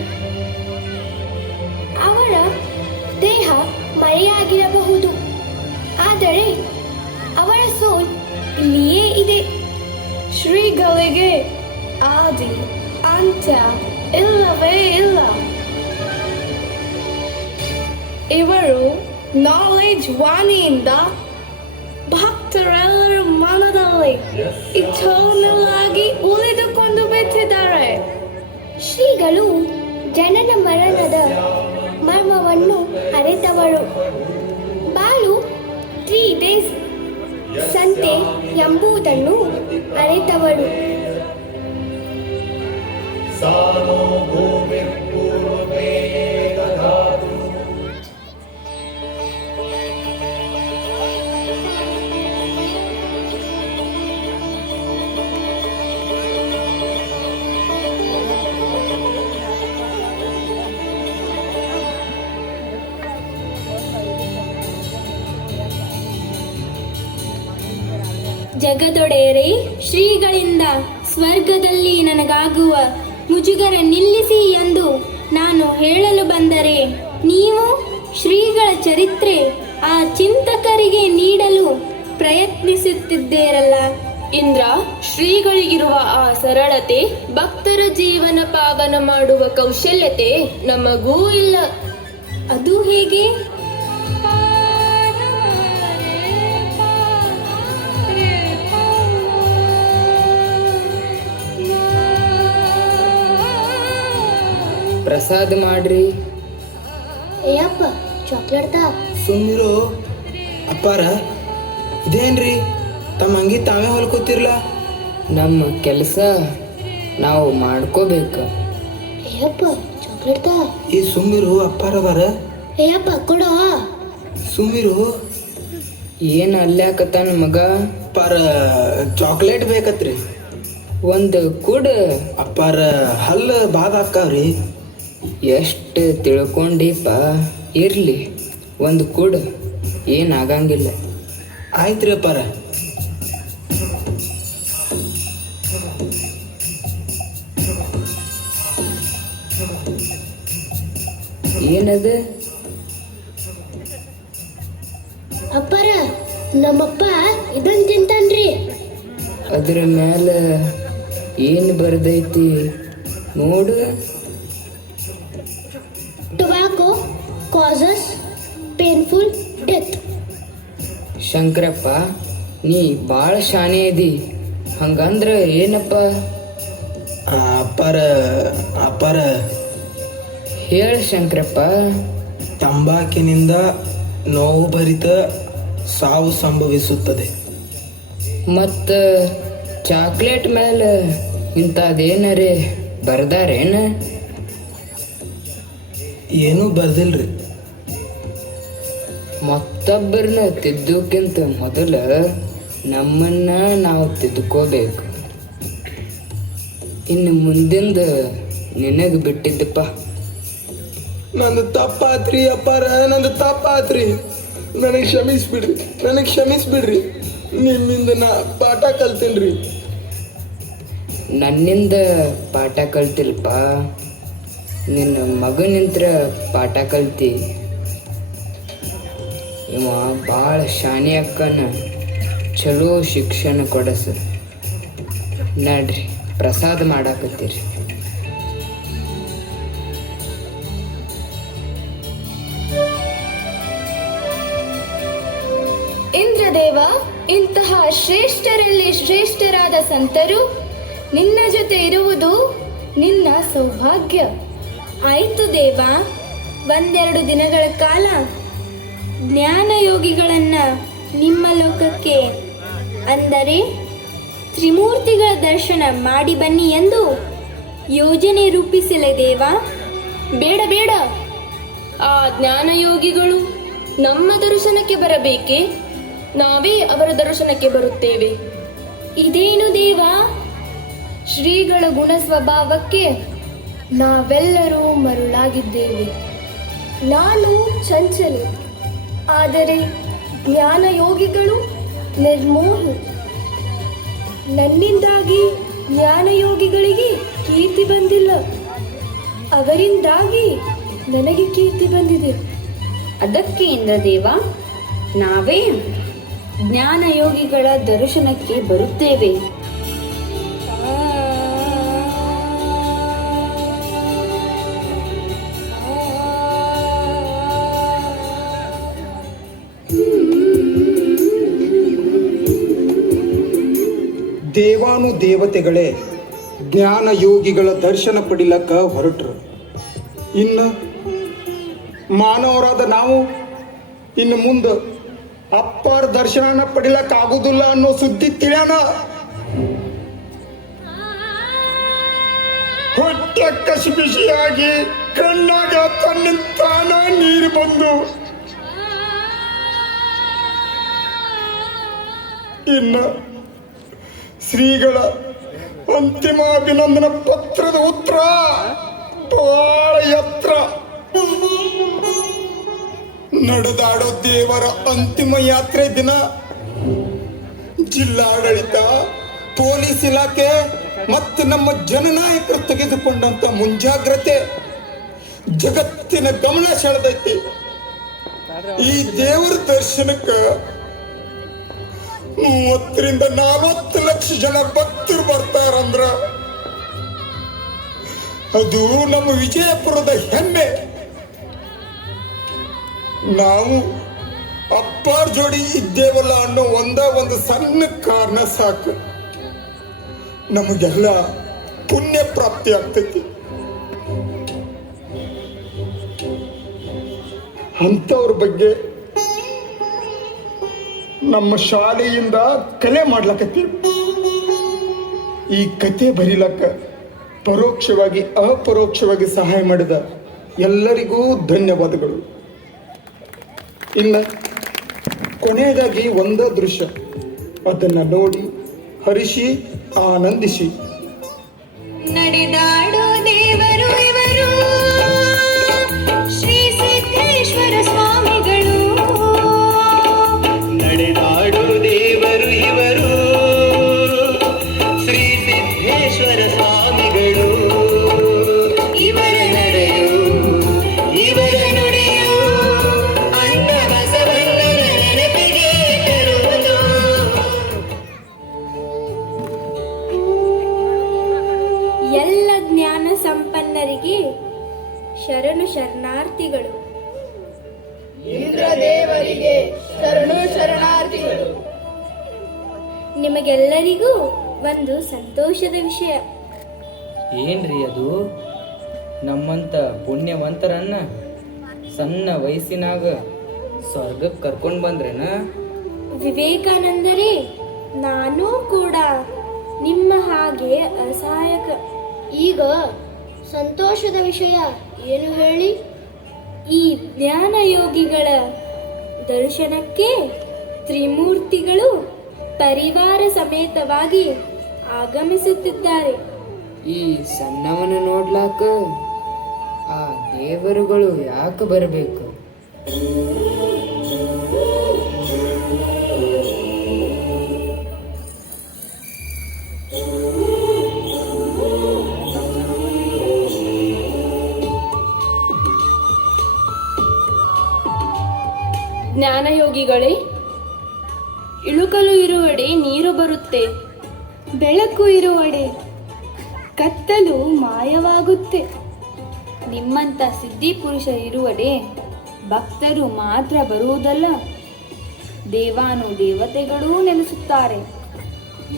ಅವರ ದೇಹ ಮರೆಯಾಗಿರಬಹುದು, ಆದರೆ ಅವರ ಸೋಲ್ ಇಲ್ಲಿಯೇ ಇದೆ. ಶ್ರೀಗಳಿಗೆ ಆದಿ ಅಂತ್ಯ ಇಲ್ಲವೇ ಇಲ್ಲ. ಇವರು ನಾಲೆಡ್ಜ್ ವಾಣಿಯಿಂದ ಭಕ್ತರೆಲ್ಲರ ಮನದಲ್ಲಿ ಇಟರ್ನಲ್ ಆಗಿ ಉಳಿದುಕೊಂಡು ಬಿಟ್ಟಿದ್ದಾರೆ. ಶ್ರೀಗಳು ಜನನ ಮರಣದ ಮರ್ಮವನ್ನು ಅರಿತವರು. ಬಾಳು 3 days ಸಂತೆ ಎಂಬುದನ್ನು ಅರಿತವರು. ಜಗದೊಡೆಯರೇ, ಶ್ರೀಗಳಿಂದ ಸ್ವರ್ಗದಲ್ಲಿ ನನಗಾಗುವ ಮುಜುಗರ ನಿಲ್ಲಿಸಿ ಎಂದು ನಾನು ಹೇಳಲು ಬಂದರೆ, ನೀವು ಶ್ರೀಗಳ ಚರಿತ್ರೆ ಆ ಚಿಂತಕರಿಗೆ ನೀಡಲು ಪ್ರಯತ್ನಿಸುತ್ತಿದ್ದೀರಲ್ಲ. ಇಂದ್ರ, ಶ್ರೀಗಳಿಗಿರುವ ಆ ಸರಳತೆ, ಭಕ್ತರ ಜೀವನ ಪಾವನ ಮಾಡುವ ಕೌಶಲ್ಯತೆ ನಮಗೂ ಇಲ್ಲ. ಅದು ಹೇಗೆ? ಪ್ರಸಾದ ಮಾಡ್ರಿ. ಏಯಪ್ಪ, ಚಾಕ್ಲೇಟ್ ತಾ. ಸುಮ್ಮಿರೋ ಅಪ್ಪಾರ. ಇದೇನ್ರಿ ತಮ್ಮ ಅಂಗಿ ತಾವೇ ಹೊಲ್ಕೋತಿರ್ಲ? ನಮ್ಮ ಕೆಲಸ ನಾವು ಮಾಡ್ಕೋಬೇಕು. ಏಯಪ್ಪ, ಚಾಕ್ಲೇಟ್ ತಾ. ಈ ಸುಮ್ಮಿರು ಅಪ್ಪಾರದಾರ. ಏಯಪ್ಪ ಕೊಡು. ಸುಮ್ಮಿರು. ಏನು ಅಲ್ಲಾಕತ್ತಾನ ಮಗ? ಅಪ್ಪಾರ ಚಾಕ್ಲೇಟ್ ಬೇಕತ್ರಿ. ಒಂದು ಕುಡ್. ಅಪ್ಪಾರ ಹಲ್ಲ ಬಾದ ಹಾಕಾವ್ರಿ. ಎಷ್ಟು ತಿಳ್ಕೊಂಡಿಪ್ಪ. ಇರ್ಲಿ, ಒಂದು ಕುಡ್, ಏನಾಗಂಗಿಲ್ಲ. ಆಯ್ತ್ರಿ ಅಪ್ಪಾರ. ಏನದ? ಅಪ್ಪರ ನಮ್ಮಪ್ಪ ಇದನ್ ತಿಂತಾನ್ರಿ. ಅದ್ರ ಮ್ಯಾಲ ಏನು ಬರ್ದೈತಿ ನೋಡು. Tobacco causes painful death. Shankarappa, ನೀ ಭಾಳ ಶಾನೆ ಅದಿ. ಹಂಗಂದ್ರ ಏನಪ್ಪ? ಅಪ್ಪರ ಹೇಳ ಶಂಕರಪ್ಪ. ತಂಬಾಕಿನಿಂದ ನೋವು ಭರಿತ ಸಾವು ಸಂಭವಿಸುತ್ತದೆ. ಮತ್ತು ಚಾಕ್ಲೇಟ್ ಮೇಲೆ ಇಂಥದ್ದೇನರೇ ಬರ್ದಾರೇನು? ಏನೂ ಬರ್ದಿಲ್ರಿ. ಮತ್ತೊಬ್ಬರನ್ನ ತಿದ್ದೋಕ್ಕಿಂತ ಮೊದಲು ನಮ್ಮನ್ನ ನಾವು ತಿದ್ಕೋಬೇಕು. ಇನ್ನು ಮುಂದಿಂದ ನಿನಗೆ ಬಿಟ್ಟಿದ್ದಪ್ಪ. ನಂದು ತಪ್ಪಾತ್ರಿ ಅಪ್ಪಾರ, ನಂದು ತಪ್ಪಾತ್ರಿ. ನನಗೆ ಕ್ಷಮಿಸ್ಬಿಡ್ರಿ. ನಿಮ್ಮಿಂದ ನಾ ಪಾಠ ಕಲ್ತೀನ್ರಿ. ನನ್ನಿಂದ ಪಾಠ ಕಲ್ತಿಲ್ಪ, ನಿನ್ನ ಮಗನಿಂತ್ರ ಪಾಠ ಕಲ್ತಿ. ಇವ ಭಾಳ ಶಾನೆ ಅಕ್ಕನ ಚಲೋ ಶಿಕ್ಷಣ ಕೊಡಸ. ನಡ್ರಿ, ಪ್ರಸಾದ ಮಾಡಾಕತ್ತೀರಿ. ಇಂದ್ರದೇವ, ಇಂತಹ ಶ್ರೇಷ್ಠರಲ್ಲಿ ಶ್ರೇಷ್ಠರಾದ ಸಂತರು ನಿನ್ನ ಜೊತೆ ಇರುವುದು ನಿನ್ನ ಸೌಭಾಗ್ಯ. ಆಯ್ತು ದೇವ, ಒಂದೆರಡು ದಿನಗಳ ಕಾಲ ಜ್ಞಾನ ಯೋಗಿಗಳನ್ನ ನಿಮ್ಮ ಲೋಕಕ್ಕೆ, ಅಂದರೆ ತ್ರಿಮೂರ್ತಿಗಳ ದರ್ಶನ ಮಾಡಿ ಬನ್ನಿ ಎಂದು ಯೋಜನೆ ರೂಪಿಸಲೇ ದೇವ. ಬೇಡ ಬೇಡ, ಆ ಜ್ಞಾನಯೋಗಿಗಳು ನಮ್ಮ ದರ್ಶನಕ್ಕೆ ಬರಬೇಕೆ? ನಾವೇ ಅವರ ದರ್ಶನಕ್ಕೆ ಬರುತ್ತೇವೆ. ಇದೇನು ದೇವ? ಶ್ರೀಗಳ ಗುಣ ಸ್ವಭಾವಕ್ಕೆ ನಾವೆಲ್ಲರೂ ಮರುಳಾಗಿದ್ದೇವೆ. ನಾನು ಚಂಚಲೆ, ಆದರೆ ಜ್ಞಾನಯೋಗಿಗಳು ನಿರ್ಮೋಹಿ. ನನ್ನಿಂದಾಗಿ ಜ್ಞಾನಯೋಗಿಗಳಿಗೆ ಕೀರ್ತಿ ಬಂದಿಲ್ಲ, ಅವರಿಂದಾಗಿ ನನಗೆ ಕೀರ್ತಿ ಬಂದಿದೆ. ಅದಕ್ಕೆ ಇಂದ್ರದೇವ, ನಾವೇ ಜ್ಞಾನಯೋಗಿಗಳ ದರ್ಶನಕ್ಕೆ ಬರುತ್ತೇವೆ. ದೇವಾನು ದೇವತೆಗಳೇ ಜ್ಞಾನ ಯೋಗಿಗಳ ದರ್ಶನ ಪಡಿಲಕ್ಕ ಹೊರಟ್ರು. ಇನ್ನು ಮಾನವರಾದ ನಾವು ಇನ್ನು ಮುಂದೆ ಅಪ್ಪಾರ ದರ್ಶನ ಪಡಿಲಕ್ಕ ಆಗುದಿಲ್ಲ ಅನ್ನೋ ಸುದ್ದಿ ತಿಳಿಯೋಣ. ಹೊಟ್ಟೆ ಕಸಿ ಬಿಸಿಯಾಗಿ ಕಣ್ಣಾಗ ತನ್ನಿಂತಾನ ನೀರು ಬಂದು ಇನ್ನು ಶ್ರೀಗಳ ಅಂತಿಮ ಅಭಿನಂದನ ಪತ್ರದ ಉತ್ತರ ಬಹಳ ಎತ್ತರ. ನಡೆದಾಡೋ ದೇವರ ಅಂತಿಮ ಯಾತ್ರೆ ದಿನ ಜಿಲ್ಲಾಡಳಿತ, ಪೊಲೀಸ್ ಇಲಾಖೆ ಮತ್ತು ನಮ್ಮ ಜನನಾಯಕರು ತೆಗೆದುಕೊಂಡಂತ ಮುಂಜಾಗ್ರತೆ ಜಗತ್ತಿನ ಗಮನ ಸೆಳೆದೈತಿ. ಈ ದೇವರ ದರ್ಶನಕ್ಕೆ 30-40 ಲಕ್ಷ ಜನ ಭಕ್ತರು ಬರ್ತಾರಂದ್ರ ಅದು ನಮ್ಮ ವಿಜಯಪುರದ ಹೆಮ್ಮೆ. ನಾವು ಅಪ್ಪಾರ ಜೋಡಿ ಇದ್ದೇವಲ್ಲ ಅನ್ನೋ ಒಂದು ಸಣ್ಣ ಕಾರಣ ಸಾಕು, ನಮಗೆಲ್ಲ ಪುಣ್ಯ ಪ್ರಾಪ್ತಿ ಆಗ್ತೈತಿ. ಅಂಥವ್ರ ಬಗ್ಗೆ ನಮ್ಮ ಶಾಲೆಯಿಂದ ಕಲೆ ಮಾಡ್ಲಕತ್ತೀವಿ. ಈ ಕತೆ ಬರೀಲಕ್ಕ ಪರೋಕ್ಷವಾಗಿ ಅಪರೋಕ್ಷವಾಗಿ ಸಹಾಯ ಮಾಡಿದ ಎಲ್ಲರಿಗೂ ಧನ್ಯವಾದಗಳು. ಇನ್ನು ಕೊನೆಯದಾಗಿ ಒಂದೇ ದೃಶ್ಯ, ಅದನ್ನು ನೋಡಿ ಹರಿಸಿ ಆನಂದಿಸಿ. ನಡೆದಾಡೋ ದೇವರು ಇವರು, ಶ್ರೀ ಸಿದ್ದೇಶ್ವರ ಸ್ವಾಮಿಗಳು. ನಡೆದಾಡು ದೇವರು ಇವರು, ಶ್ರೀ ಸಿದ್ದೇಶ್ವರ ಸ್ವಾಮಿಗಳು. ಇವರ ನಡೆಯು ಶರಣು ಶರಣಾರ್ಥಿಗಳು. ಇಂದ್ರದೇವರಿಗೆ ಶರಣು ಶರಣಾರ್ಥಿಗಳು. ನಿಮಗೆಲ್ಲರಿಗೂ ಒಂದು ಸಂತೋಷದ ವಿಷಯ. ಏನ್ರಿ ಅದು? ನಮ್ಮಂತ ಪುಣ್ಯವಂತರನ್ನ ಸಣ್ಣ ವಯಸ್ಸಿನಾಗ ಸ್ವರ್ಗಕ್ಕೆ ಕರ್ಕೊಂಡು ಬಂದ್ರೇನ? ವಿವೇಕಾನಂದರೇ, ನಾನೂ ಕೂಡ ನಿಮ್ಮ ಹಾಗೆ ಅಸಹಾಯಕ. ಈಗ ಸಂತೋಷದ ವಿಷಯ ಏನು ಹೇಳಿ? ಈ ಜ್ಞಾನ ಯೋಗಿಗಳ ದರ್ಶನಕ್ಕೆ ತ್ರಿಮೂರ್ತಿಗಳು ಪರಿವಾರ ಸಮೇತವಾಗಿ ಆಗಮಿಸುತ್ತಿದ್ದಾರೆ. ಈ ಸಣ್ಣವನು ನೋಡ್ಲಾಕ ಆ ದೇವರುಗಳು ಯಾಕೆ ಬರಬೇಕು? ಜ್ಞಾನಯೋಗಿಗಳೇ, ಇಳುಕಲು ಇರುವಡೆ ನೀರು ಬರುತ್ತೆ, ಬೆಳಕು ಇರುವಡೆ ಕತ್ತಲು ಮಾಯವಾಗುತ್ತೆ. ನಿಮ್ಮಂಥ ಸಿದ್ಧಿ ಪುರುಷ ಇರುವಡೆ ಭಕ್ತರು ಮಾತ್ರ ಬರುವುದಲ್ಲ, ದೇವಾನು ದೇವತೆಗಳೂ ನೆಲೆಸುತ್ತಾರೆ.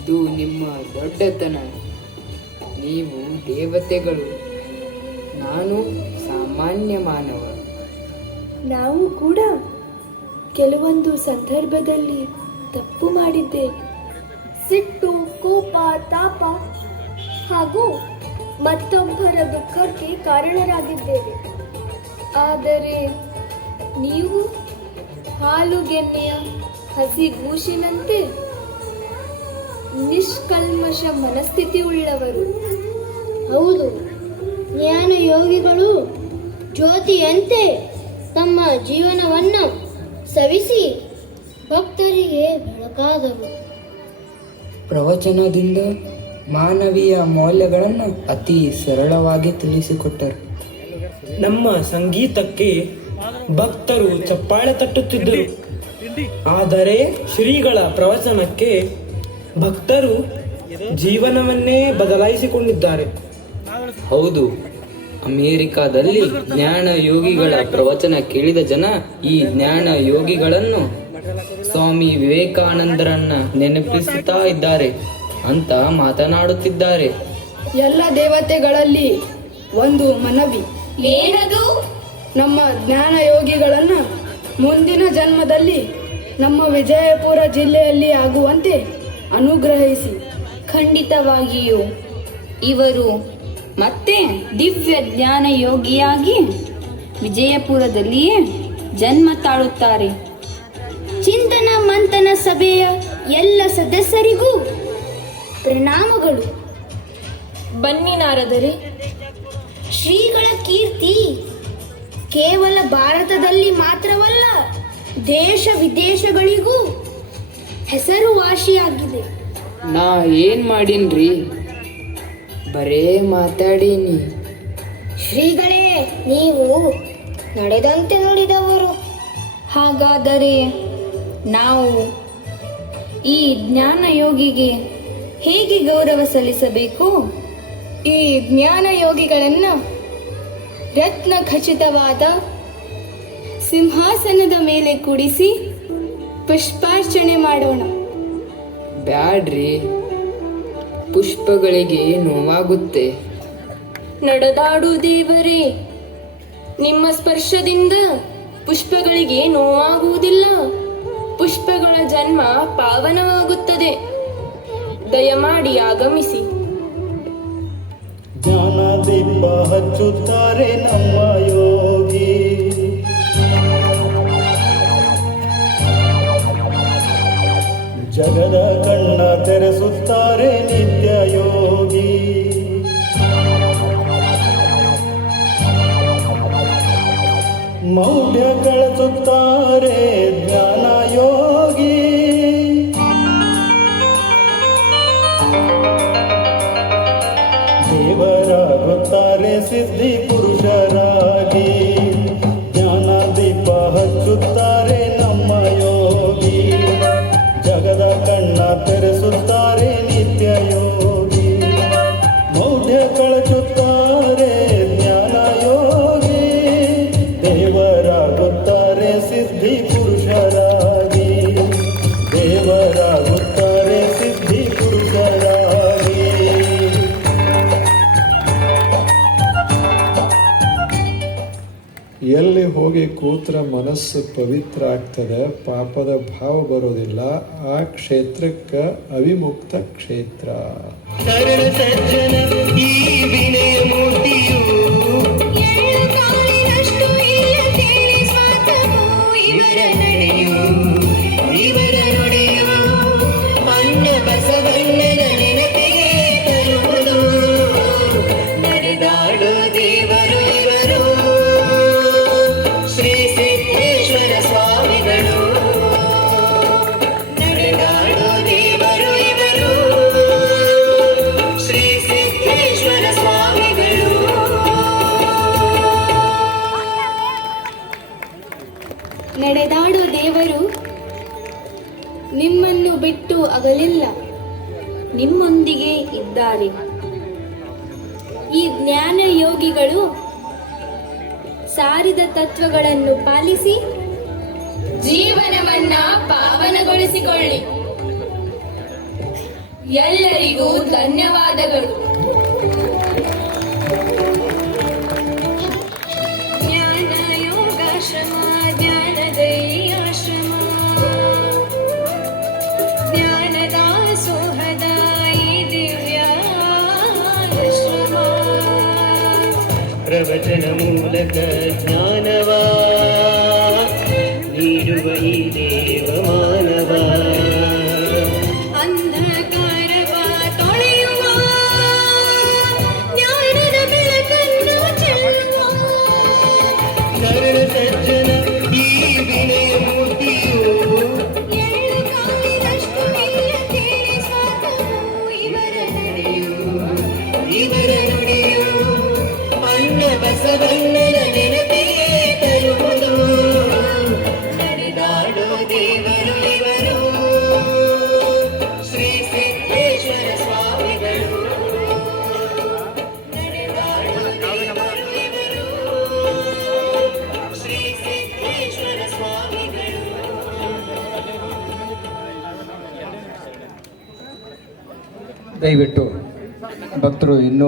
ಇದು ನಿಮ್ಮ ದೊಡ್ಡತನ. ನೀವು ದೇವತೆಗಳು, ನಾನು ಸಾಮಾನ್ಯ ಮಾನವ. ನಾವು ಕೂಡ ಕೆಲವೊಂದು ಸಂದರ್ಭದಲ್ಲಿ ತಪ್ಪು ಮಾಡಿದ್ದೇವೆ. ಸಿಟ್ಟು, ಕೋಪ, ತಾಪ ಹಾಗೂ ಮತ್ತೊಬ್ಬರ ದುಃಖಕ್ಕೆ ಕಾರಣರಾಗಿದ್ದೇವೆ. ಆದರೆ ನೀವು ಹಾಲುಗೆನ್ನೆಯ ಹಸಿಗೂಸಿನಂತೆ ನಿಷ್ಕಲ್ಮಶ ಮನಸ್ಥಿತಿ ಉಳ್ಳವರು. ಹೌದು, ಜ್ಞಾನ ಯೋಗಿಗಳು ಜ್ಯೋತಿಯಂತೆ ತಮ್ಮ ಜೀವನವನ್ನು ಸವಿಸಿ ಭಕ್ತರಿಗೆ ಬೆಳಕಾದರು. ಪ್ರವಚನದಿಂದ ಮಾನವೀಯ ಮೌಲ್ಯಗಳನ್ನು ಅತಿ ಸರಳವಾಗಿ ತಿಳಿಸಿಕೊಟ್ಟರು. ನಮ್ಮ ಸಂಗೀತಕ್ಕೆ ಭಕ್ತರು ಚಪ್ಪಾಳೆ ತಟ್ಟುತ್ತಿದ್ದರು, ಆದರೆ ಶ್ರೀಗಳ ಪ್ರವಚನಕ್ಕೆ ಭಕ್ತರು ಜೀವನವನ್ನೇ ಬದಲಾಯಿಸಿಕೊಂಡಿದ್ದಾರೆ. ಹೌದು, ಅಮೇರಿಕಾದಲ್ಲಿ ಜ್ಞಾನ ಯೋಗಿಗಳ ಪ್ರವಚನ ಕೇಳಿದ ಜನ ಈ ಜ್ಞಾನ ಯೋಗಿಗಳನ್ನು ಸ್ವಾಮಿ ವಿವೇಕಾನಂದರನ್ನ ನೆನಪಿಸುತ್ತಾ ಇದ್ದಾರೆ ಅಂತ ಮಾತನಾಡುತ್ತಿದ್ದಾರೆ. ಎಲ್ಲ ದೇವತೆಗಳಲ್ಲಿ ಒಂದು ಮನವಿ. ಏನದು? ನಮ್ಮ ಜ್ಞಾನ ಯೋಗಿಗಳನ್ನು ಮುಂದಿನ ಜನ್ಮದಲ್ಲಿ ನಮ್ಮ ವಿಜಯಪುರ ಜಿಲ್ಲೆಯಲ್ಲಿ ಆಗುವಂತೆ ಅನುಗ್ರಹಿಸಿ. ಖಂಡಿತವಾಗಿಯೂ ಇವರು ಮತ್ತೆ ದಿವ್ಯ ಜ್ಞಾನ ಯೋಗಿಯಾಗಿ ವಿಜಯಪುರದಲ್ಲಿಯೇ ಜನ್ಮ ತಾಳುತ್ತಾರೆ. ಚಿಂತನ ಮಂಥನ ಸಭೆಯ ಎಲ್ಲ ಸದಸ್ಯರಿಗೂ ಪ್ರಣಾಮಗಳು. ಬನ್ನಿ ನಾರದರೆ, ಶ್ರೀಗಳ ಕೀರ್ತಿ ಕೇವಲ ಭಾರತದಲ್ಲಿ ಮಾತ್ರವಲ್ಲ, ದೇಶ ವಿದೇಶಗಳಿಗೂ ಹೆಸರುವಾಸಿಯಾಗಿದೆ. ನಾ ಏನ್ ಮಾಡೀನ್ರಿ? ಬರೇ ಮಾತಾಡೀನಿ. ಶ್ರೀಗಳೇ, ನೀವು ನಡೆದಂತೆ ನುಡಿದವರು. ಹಾಗಾದರೆ ನಾವು ಈ ಜ್ಞಾನ ಯೋಗಿಗೆ ಹೇಗೆ ಗೌರವ ಸಲ್ಲಿಸಬೇಕು? ಈ ಜ್ಞಾನ ಯೋಗಿಗಳನ್ನು ರತ್ನ ಖಚಿತವಾದ ಸಿಂಹಾಸನದ ಮೇಲೆ ಕೂಡಿಸಿ ಪುಷ್ಪಾರ್ಚನೆ ಮಾಡೋಣ. ಬ್ಯಾಡ್ರಿ, ಪುಷ್ಪಗಳಿಗೆ ನೋವಾಗುತ್ತೆ. ನಡೆದಾಡು ದೇವರೇ, ನಿಮ್ಮ ಸ್ಪರ್ಶದಿಂದ ಪುಷ್ಪಗಳಿಗೆ ನೋವಾಗುವುದಿಲ್ಲ. ಪುಷ್ಪಗಳ ಜನ್ಮ ಪಾವನವಾಗುತ್ತದೆ. ದಯಮಾಡಿ ಆಗಮಿಸಿ. ಜ್ಞಾನ ದೀಪ ಹಚ್ಚುತ್ತಾರೆ ನಮ್ಮ ಯೋಗಿ, ಜಗದ ಕಣ್ಣ ತೆರೆಸುತ್ತಾರೆ ನಿತ್ಯ ಯೋಗಿ. ಮೌಢ್ಯ ಕಳಿಸುತ್ತಾರೆ ಜ್ಞಾನ ಯೋಗಿ. ದೇವರಾಗುತ್ತಾರೆ ಸಿದ್ಧಿ ಪುರುಷರಾಗಿ. ಜ್ಞಾನ ದೀಪ ಹಚ್ಚುತ್ತಾರೆ ನಮ್ಮ ಯೋಗಿ, ಜಗದ ಕಣ್ಣ ತೆರೆಸುತ್ತಾರೆ ನಿತ್ಯ ಯೋಗಿ. ಮೌಢ್ಯ ಕಳಚುತ್ತಾರೆ ಜ್ಞಾನ ಯೋಗಿ. ಎಲ್ಲಿ ಹೋಗಿ ಕೂತ್ರ ಮನಸ್ಸು ಪವಿತ್ರ ಆಗ್ತದೆ, ಪಾಪದ ಭಾವ ಬರೋದಿಲ್ಲ. ಆ ಕ್ಷೇತ್ರಕ್ಕೆ ಅವಿಮುಕ್ತ ಕ್ಷೇತ್ರ. ಸರಳ ಸಜ್ಜನ ಈ ವಿನಯ ಮೂರ್ತಿಯು ಇವರ ನಡೆಯು ಇವರ ನುಡಿಯು ಅನ್ನ ಬಸವಣ್ಣನ ನೆನಪಿಗೆ ತರುವುದು. ನಡೆದಾಡು ದೇವರು ಇವರು ಶ್ರೀ ಸಿದ್ದೇಶ್ವರ ಸ್ವಾಮಿಗಳು. ನಡೆದಾಡು ದೇವರು ಇವರು ಶ್ರೀ ಸಿದ್ದೇಶ್ವರ ಸ್ವಾಮಿಗಳು. ನಡೆದಾಡು ದೇವರು ನಿಮ್ಮನ್ನು ಬಿಟ್ಟು ಅಗಲಿಲ್ಲ, ನಿಮ್ಮೊಂದಿಗೆ ಇದ್ದಾರೆ. ಈ ಜ್ಞಾನ ಯೋಗಿಗಳು ಸಾರಿದ ತತ್ವಗಳನ್ನು ಪಾಲಿಸಿ ಜೀವನವನ್ನ ಪಾವನಗೊಳಿಸಿಕೊಳ್ಳಿ. ಎಲ್ಲರಿಗೂ ಧನ್ಯವಾದಗಳು. ಜ್ಞಾನ ಯೋಗಾಶ್ರಮ, ಜ್ಞಾನದೈ ಆಶ್ರಮ, ಜ್ಞಾನದ ಸೋಹದ ಈ ದಿವ್ಯ ಆಶ್ರಮ. ಪ್ರವಚನ ಮೂಲಕ ಜ್ಞಾನವ ನೀಡುವ ಈ ದೇವ ಮಾನವ. ಅಂಧಕಾರವ ತೊಳೆಯುವ ಜ್ಞಾನದ ಬೆಳಕನ್ನು ಚೆಲ್ಲುವ. ಸರಳ ಸಜ್ಜನ ಈ ವಿನಯ ಮೂರ್ತಿಯು ಎಳ್ಳು ಕಾಲಿನಷ್ಟು ಇಲ್ಲದೆ ಸ್ವಾರ್ಥವು ಇವರ ನಡೆಯು ಇವರ ನುಡಿಯು ಅನ್ನ ಬಸವಣ್ಣನ ನೆನಪಿಗೆ ತರುವುದು. ನಡೆದಾಡು ದೇವರು ಇವರು ಶ್ರೀ ಸಿದ್ದೇಶ್ವರ ಸ್ವಾಮಿಗಳು. ನಡೆದಾಡು ದೇವರು ಇವರು ಶ್ರೀ ಸಿದ್ದೇಶ್ವರ ಸ್ವಾಮಿಗಳು. ದಯವಿಟ್ಟು ಭಕ್ತರು ಇನ್ನೂ